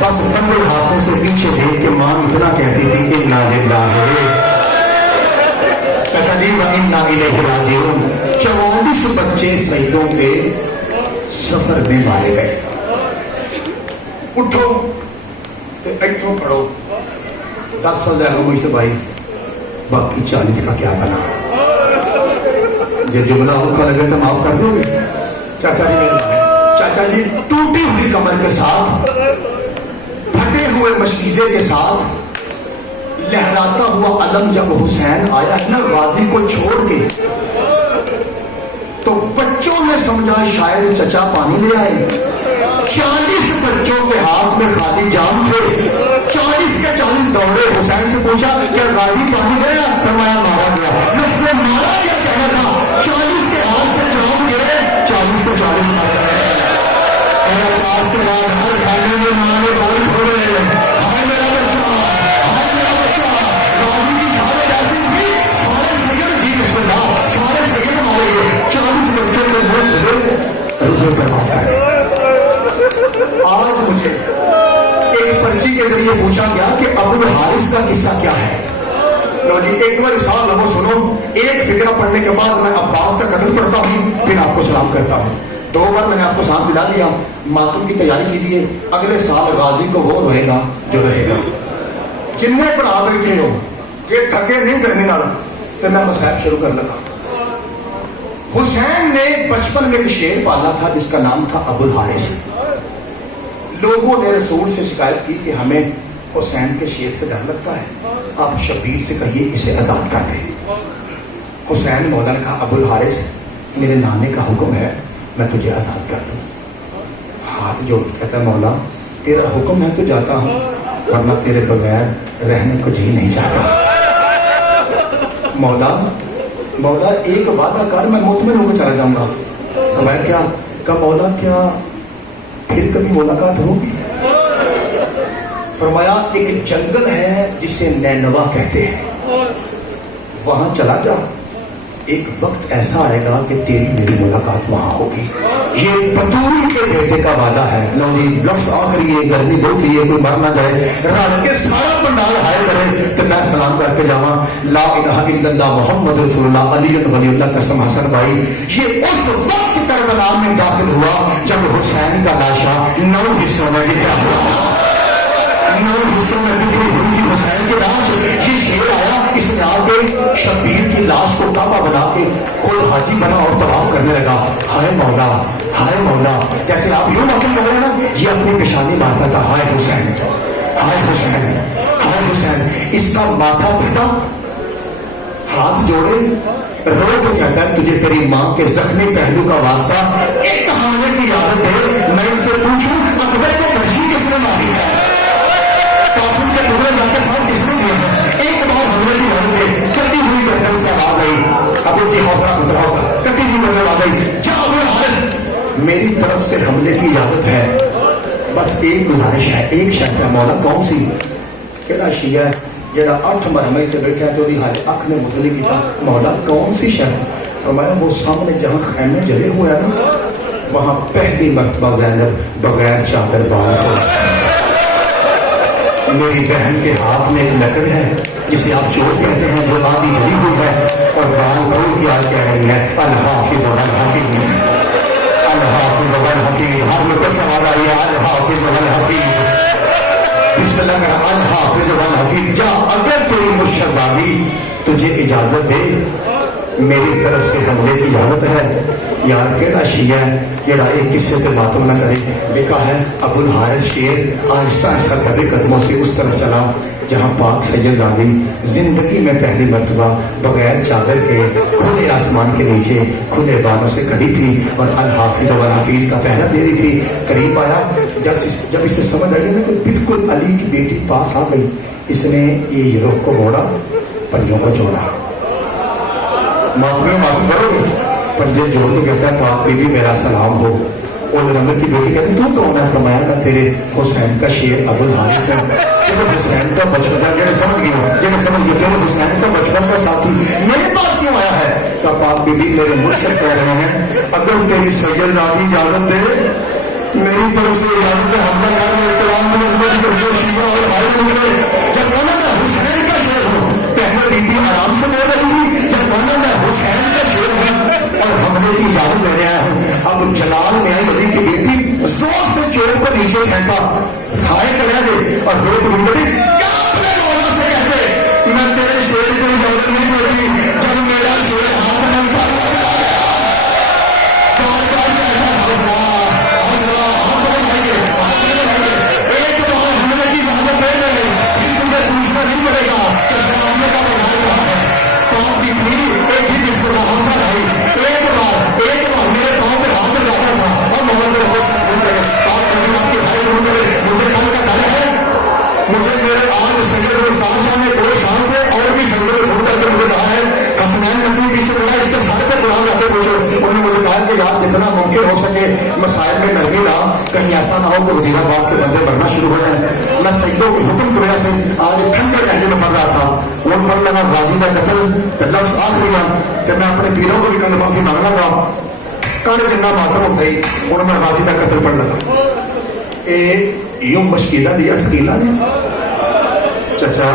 बस बंदे हाथों से पीछे देख के मां इतना कहती थी इन्ना लिल्लाहि व इन्ना इलैहि राजिऊन। 44 बच्चे शहीदों के सफर में मारे गए। उठो इथों पढ़ो 10 हो जाएगा मुझे भाई, बाकी 40 का क्या बना? जो जुमला औखा लगे तो माफ कर दोगे? चाचा जी मेरे, चाचा जी टूटी हुई कमर के साथ, फटे हुए मशीजे के साथ, लहराता हुआ अलम जब हुसैन आया है ना गाजी को छोड़ के, तो बच्चों ने समझा शायद चचा पानी ले आए। 40 बच्चों के हाथ में खाली जाम थे, 40 के 40 दौड़े, हुसैन से पूछा क्या गाजी पानी गया? फरमाया मारा गया। उसने मारा क्या कहना था? 40 के हाथ से जाम गिरे, 40 के 40 मारे गए। पास के बाद हर खाने में मारे बहुत हो रहे हैं, हाय मेरा बच्चा, हाय मेरा बच्चा। गाजी की सारे ऐसी थी, सारे सेकंड जी इसमें था, सारे सेकंड मारे गए। 40 बच्चों के मुंह रुपये दरवाजा है। आज मुझे एक पर्ची के जरिए पूछा गया कि अबुल हारिस का किस्सा क्या है। लो जी, एक बार साल लगो सुनो। एक फिक्रा पढ़ने के बाद मैं अब्बास का कत्ल पढ़ता हूँ, फिर आपको सलाम करता हूँ। 2 बार मैंने आपको साथ दिला दिया। मातम की तैयारी कीजिए, अगले साल गाजी को वो रहेगा जो रहेगा। जिन्ने पर आ बैठे हो जे थके नहीं करने वाला, तो मैं मसाइब शुरू कर लगा। हुसैन ने बचपन में एक शेर पाला था जिसका नाम था अबुल हारिस। लोगों ने रसूल से शिकायत की कि हमें हुसैन के शेर से डर लगता है, आप शबीर से कहिए इसे आजाद कर दे। हुसैन मौला ने कहा अबुल हारिस, मेरे नाने का हुक्म है, मैं तुझे आजाद कर दूं। हाथ जोड़ के कहता है मौला तेरा हुक्म है तो जाता हूं, वरना तेरे बगैर रहने को जी नहीं चाहता। मौला मौला एक वादा कर, मैं मुतमिन होकर चला जाऊंगा। तो मैं क्या कहा मौला क्या फिर कभी मुलाकात होगी? फरमाया एक जंगल है जिसे नैनवा कहते हैं, वहां चला जा, एक वक्त ऐसा आएगा कि तेरी मेरी मुलाकात वहां होगी। ये बतूल के बेटे का वादा है। लो जी, लफ्ज आखिरी है, गर्मी बहुत ही है, कोई मर ना जाए, रात के सारा पंडाल हाय करे तो मैं सलाम करके जावा ला इलाहा इल्लल्लाह मुहम्मद रसूलुल्लाह अली वलीउल्लाह कसम हसन भाई। ये उस वक्त करबला में दाखिल हुआ जब हुसैन का लाशा 9 हिस्सों में बिखरा हुआ, 9 हिस्सों में बिखरी हुई थी हुसैन की लाश। ये शेर आया, इसने आके शबीर की लाश को काबा बना के खुद हाजी बना और तवाफ करने लगा। हाय मौला, हाय मौला, जैसे आप यूं मातम कर रहे हैं ना, ये अपनी पेशानी मारता था, हाय हुसैन, हाय हुसैन, हाय हुसैन। इसका माथा पिटा, हाथ जोड़े, रो के कहता है तुझे तेरी मां के जख्मी पहलू का वास्ता एक हमले की इजाजत है। मैं इनसे पूछूं अकबर को बर्शी किसने मारी है? कासिम के टुकड़े जाके साथ किसने दिए हैं? एक बार हमले की इजाजत है। कटी हुई कहते उससे आवाज आई, अब जी हौसला खुद हौसला, कटी हुई कहने आ गई, जा अबुल हारिस मेरी तरफ से हमले की इजाजत है, बस एक गुजारिश है, एक शर्त है। मौला कौन सी? कहना शिया जरा 8 मरहमे से बैठा तो हाल अख ने मुतली किया, मौला कौन सी शर्त? और मैं वो सामने जहां खैमे जले हुए है ना, वहां पहली मर्तबा ज़ैनब बगैर चादर बाल को, मेरी बहन के हाथ में एक लकड़ है जिसे आप चोट कहते हैं, जो आधी जली हुई है और बाल खोल के आज कह रही है अल हाफिज वल हफीज, अल हाफिज वल हफीज। हर लोग सवाल आई है अल हाफिज वल हफीज, बिस्मिल्लाह करा अल हाफिज वल हफीज। जा अगर तेरी मुशर्राबी तुझे इजाजत दे, मेरी तरफ से हमले की इजाजत है। यार केड़ा शिया है जेड़ा एक किस्से पे बातों न करे। लिखा है अबुल हारिस शेर आहिस्ता आहिस्ता दबे कदमों से उस तरफ चला जहां पाक सैयद ज़ादी जिंदगी में पहली मर्तबा बगैर चादर के खुले आसमान के नीचे खुले बालों से खड़ी थी और अल हाफिज वल हफीज का पहरा दे रही थी। करीब आया, जब इसे समझ आई ना तो बिल्कुल अली की बेटी पास आ गई। इसने ये रुख को मोड़ा, परियों को जोड़ा, माफियों माफी करोगे, पंजे जोड़ के कहता है पाक बीबी मेरा सलाम हो। और नंबर की बेटी कहती तू कौन है? फरमाया मैं तेरे हुसैन का शेर अबुल हारिस है। तेरे हुसैन का बचपन का जेने समझ गए, जेने समझ गए तेरे हुसैन का बचपन का साथी मेरे पास क्यों आया है? तो पाक बीबी मेरे मुर्शिद कह रहे हैं अगर तेरी सैयदजादी इजाजत दे, मेरी तरफ से इजाजत है, हमला कर मेरे कलाम में और भाई निकले। जब बोला मैं हुसैन का शेर हूँ, पहले बीबी आराम से बोल रही थी, जब बोला मैं हुसैन का शेर हूँ और हमले की इजाजत लेने आया हूँ। अब जलाल में आई अली की बेटी जोर से चोर को नीचे फेंका, हाय करा दे और रोक मुंडी क्या अपने मौला से कहते मैं तेरे शेर को इजाजत नहीं देती। जब मेरा शेर हाथ में था एक बार हमले की इजाजत दे दे, फिर तुम्हें पूछना नहीं पड़ेगा कि सलामने का बनाया हुआ है। पाँव की भी एक ही जिसको हौसला रही, एक बार मेरे पाँव पे हाथ लगाता था और मोहम्मद जो हुक्म की वजह से आज ठंडे लहजे में पढ़ रहा था, वो पढ़ लगा गाजी का कत्ल, तो लफ्ज आखिरी कि मैं अपने पीरों को भी कल माफी मांगना था, काले जिन्ना मातम होता ही उन्होंने मैं गाजी का कत्ल पढ़ लगा। यूं मशकीला दिया सकीला ने, चचा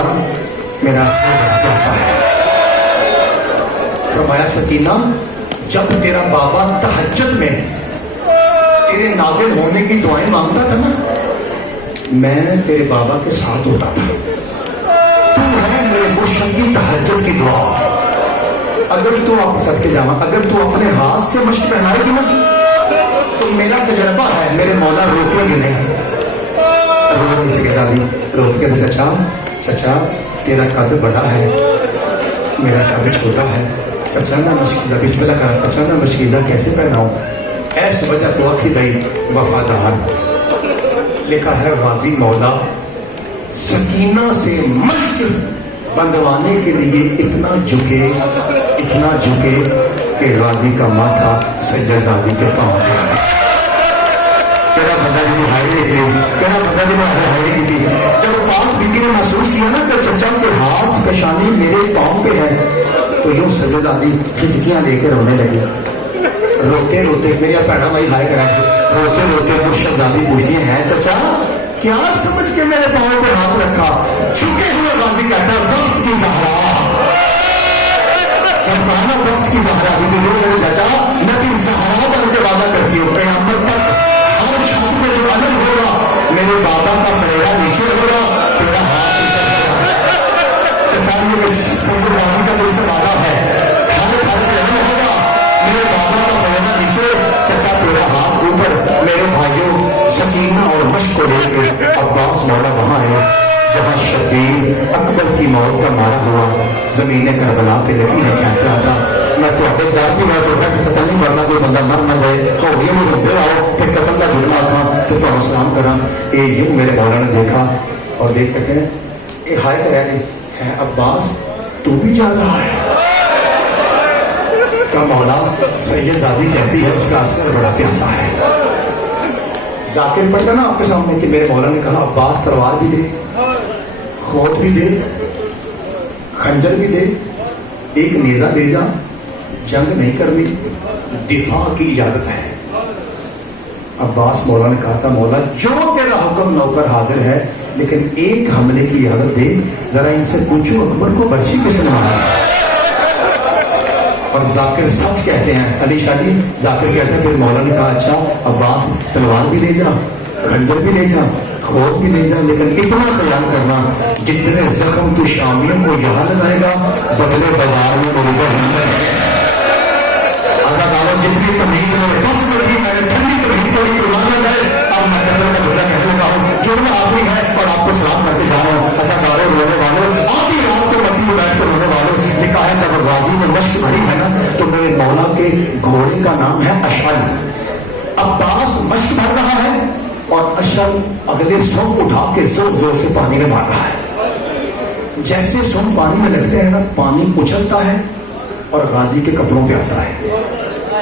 मेरा कैसा है? फरमाया सकीना, जब तेरा बाबा तहज्जुद में तेरे नाज़िल होने की दुआएं मांगता था ना, मैं तेरे बाबा के साथ होता था। तू है मेरे मुर्शिद की तहज्जुद की दुआ। अगर तू आप सदके जावा, अगर तू अपने हाथ से मश्क पहनाएगी ना, तो मेरा तजर्बा है मेरे मौला रोकेंगे नहीं। किसी के दादी रोक के चचा, चचा तेरा कद बड़ा है, मेरा कद छोटा है, चचा ना मशकीला बिस्मिल्लाह करा, चचा ना मशकीला कैसे पहनाऊं? ऐसी वजह तो आखिर गई वफादार। लिखा है गाजी मौला सकीना से मश्क बंधवाने के लिए इतना झुके कि गाजी का माथा सज्जादी के पांव पे आ गया। केड़ा बंदा जी हाईवे की, केड़ा बंदा जी हाईवे की थी। जब पाक बीबी ने महसूस किया ना कि चचा के हाथ पेशानी मेरे पांव पे है, तो यूं सज्जादी खिचकियां लेकर रोने लगी। रोते रोते मेरी भैन भाई हाय करा, रोते रोते मुर्शदादी पूछती है, चचा क्या समझ के मेरे पांव पे हाथ रखा? झुके हुए गाजी कहता है वक्त की ज़हरा। जब कहना वक्त की ज़हरा भी तो मेरे चाचा मैं तुम ज़हरा बन के वादा करती हूँ, क़यामत तक हर छत पे जो अलग होगा मेरे बाबा का फेरा नीचे होगा, तेरा हाथ चचा ये सज्जादी का जो वादा है, हर घर पे अलग होगा मेरे बाबा का फेरा नीचे, चचा तेरा हाथ ऊपर। मेरे भाइयों सकीना और मश्क को लेकर अब्बास मौला वहां है जहां शब्बीर अकबर की मौत का मारा हुआ जमीन करबला के लगी है। फैसला था मैं तो अपने डर भी मैं छोटा कि पता नहीं वरना कोई बंदा मर न जाए, तो ये मुझे रोते आओ फिर कतल का जुर्मा था तो तुम सलाम करा। ये यूं मेरे मौला ने देखा और देख कर कहते ये हाय कर है अब्बास तू भी जा रहा है? का मौला सैयदादी कहती है उसका असर बड़ा प्यासा है। जाकिर पढ़ता ना आपके सामने कि मेरे मौला ने कहा अब्बास तलवार भी दे, खोट भी दे, खंजर भी दे, एक नेजा दे जा, जंग नहीं करनी, दिफा की इजाजत है। अब्बास मौला ने कहा था मौला जो तेरा हुक्म नौकर हाजिर है, लेकिन एक हमले की इजाजत दे, जरा इनसे पूछो अकबर को बर्छी किसने मारा? और जाकिर सच कहते हैं, अली शाह जी जाकिर कहते हैं फिर मौला ने कहा अच्छा अब्बास तलवार भी ले जा, खंजर भी ले जा, खोट भी ले जा, लेकिन इतना ख्याल करना जितने जख्म तू शामियों को यहाँ लगाएगा बदले बाजार में जितनी तमीज में बस थी मैंने ठंडी तमीज थोड़ी कुर्बान जाए। अब मैं कदर का झूला कह दूंगा हूँ जुर्म आखिरी है और आपको सलाम करके जा रहा हूँ। ऐसा गारो रोने वालों आधी रात को मट्टी में बैठ कर रोने वालों लिखा है जब गाजी में मश्क भरी है ना तो मेरे मौला के घोड़े का नाम है अशल। अब्बास मश्क भर रहा है और अशल अगले सुम उठा के जोर जोर से पानी में मार रहा है। जैसे सुम पानी में लगते हैं ना पानी उछलता है और गाजी के कपड़ों पे आता है।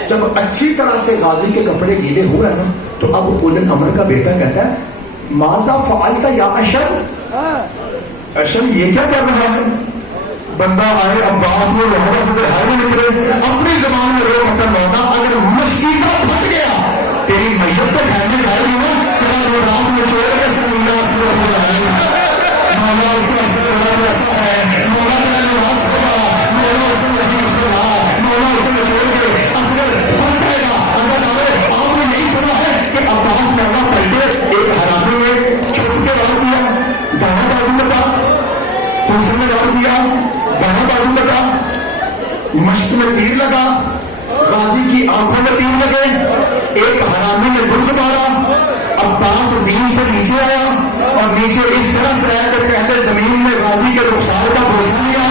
जब अच्छी तरह से गाजी के कपड़े गीले हो रहे हैं ना तो अब उलन अमर का बेटा कहता है माजा फाल का या अशल, अशल ये क्या कर रहा है? बंदा आए अब्बास में मोहम्मद से हाय निकले अपनी जबान में रो मतलब मौला अगर मशकीजा फट गया तेरी मैयत तो फैलने जाएगी ना तेरा रात में छोड़ के सल्लल्लाहु अलैहि वसल्लम मौला उसका असर बड़ा ऐसा है मौला का नवाज होगा मौला उसे नसीब होगा मौला उसे छोड़ के असर फट जाएगा। अगर आपने नहीं सुना है कि अब्बास मौला पलटे एक हरामी में छुप के डाल दिया दाना बाजू लगा दूसरे में डाल दिया दाना बाजू लगा मश्क में तीर लगा गाजी की आंखों में तीर लगे एक हरामी ने जुल्फ मारा अब्बास जमीन से नीचे आया और नीचे इस तरह से आया कि पहले जमीन में गाजी के रुखसार का भरोसा लिया।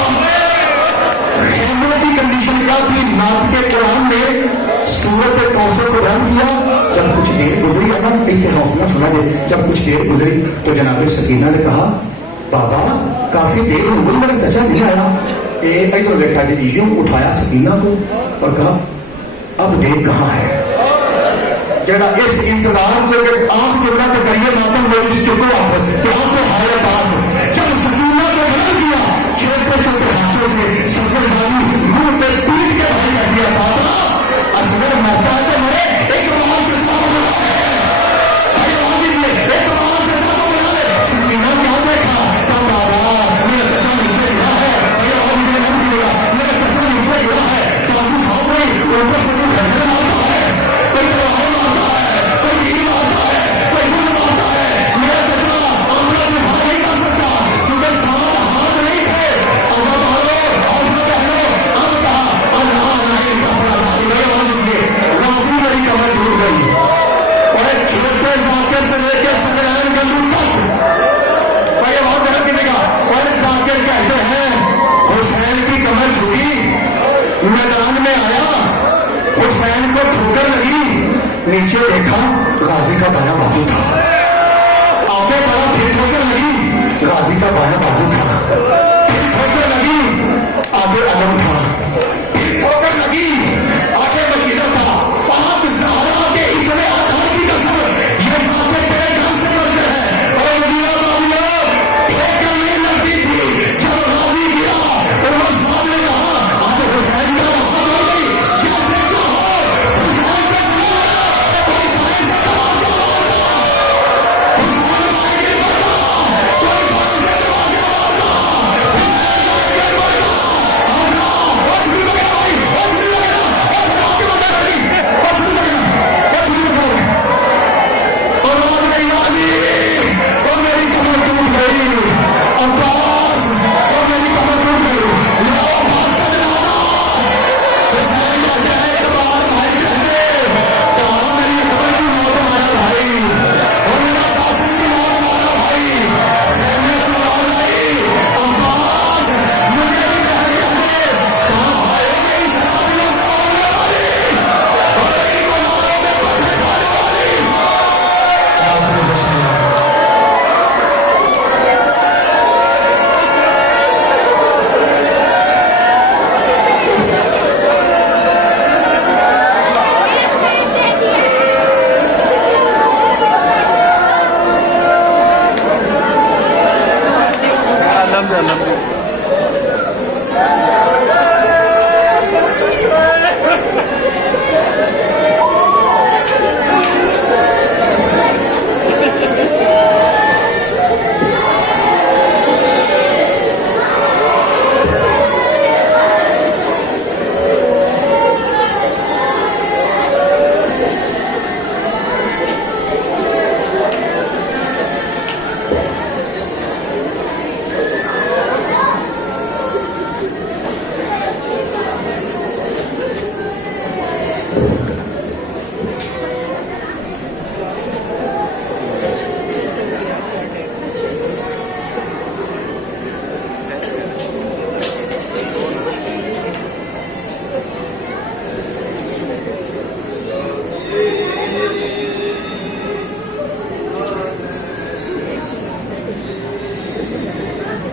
खेमों की कंडीशन क्या थी? नात के कुरान ने सूरत कौसर को बंद किया। जब कुछ देर गुजरी है ना इतने हौसला सुना दे जब कुछ देर गुजरी तो जनाब सकीना ने कहा बाबा काफी देर हो गई मेरा चचा नहीं आया। एक तो देखा यूं उठाया सकीना को और कहा अब देख कहाँ है? जरा इस इंतजार से आप जुड़ना के करिए मातम लोग चुको हाथ तो आपको हमारे पास जब सकूना को बदल दिया छोटे छोटे हाथों से सफर भाई मुंह पे पीट के भाई कह दिया बाबा असगर मरता है तो मरे एक आवाज से साफ बना भाई आवाज दीजिए एक आवाज से साफ बना ले सिद्दीना क्या देखा तो बाबा मेरा चचा नीचे गिरा है भाई आवाज दीजिए नहीं गिरा मेरा चचा नीचे गिरा है बाबू साहब भाई ऊपर से कोई खंजर मारता है कोई तलवार मारता है कोई तीर मारता है कोई छुरी मारता है मेरा चचा अपना दिफा नहीं कर सकता क्योंकि सामने हाथ नहीं थे अल्लाह मारो हौसला पहनो अब कहा अल्लाह नहीं कर सकता मेरे आवाज दीजिए राजी मेरी कमर टूट गई और एक छोटे जाकिर से लेकर सगरैन गंदू तक भाई आवाज बना देगा और जाकिर कहते हैं हुसैन की कमर झुकी मैदान में आया हुसैन को ठोकर लगी नीचे देखा गाजी का बायां बाजू था आगे बढ़ा फिर ठोकर लगी गाजी का बायां बाजू था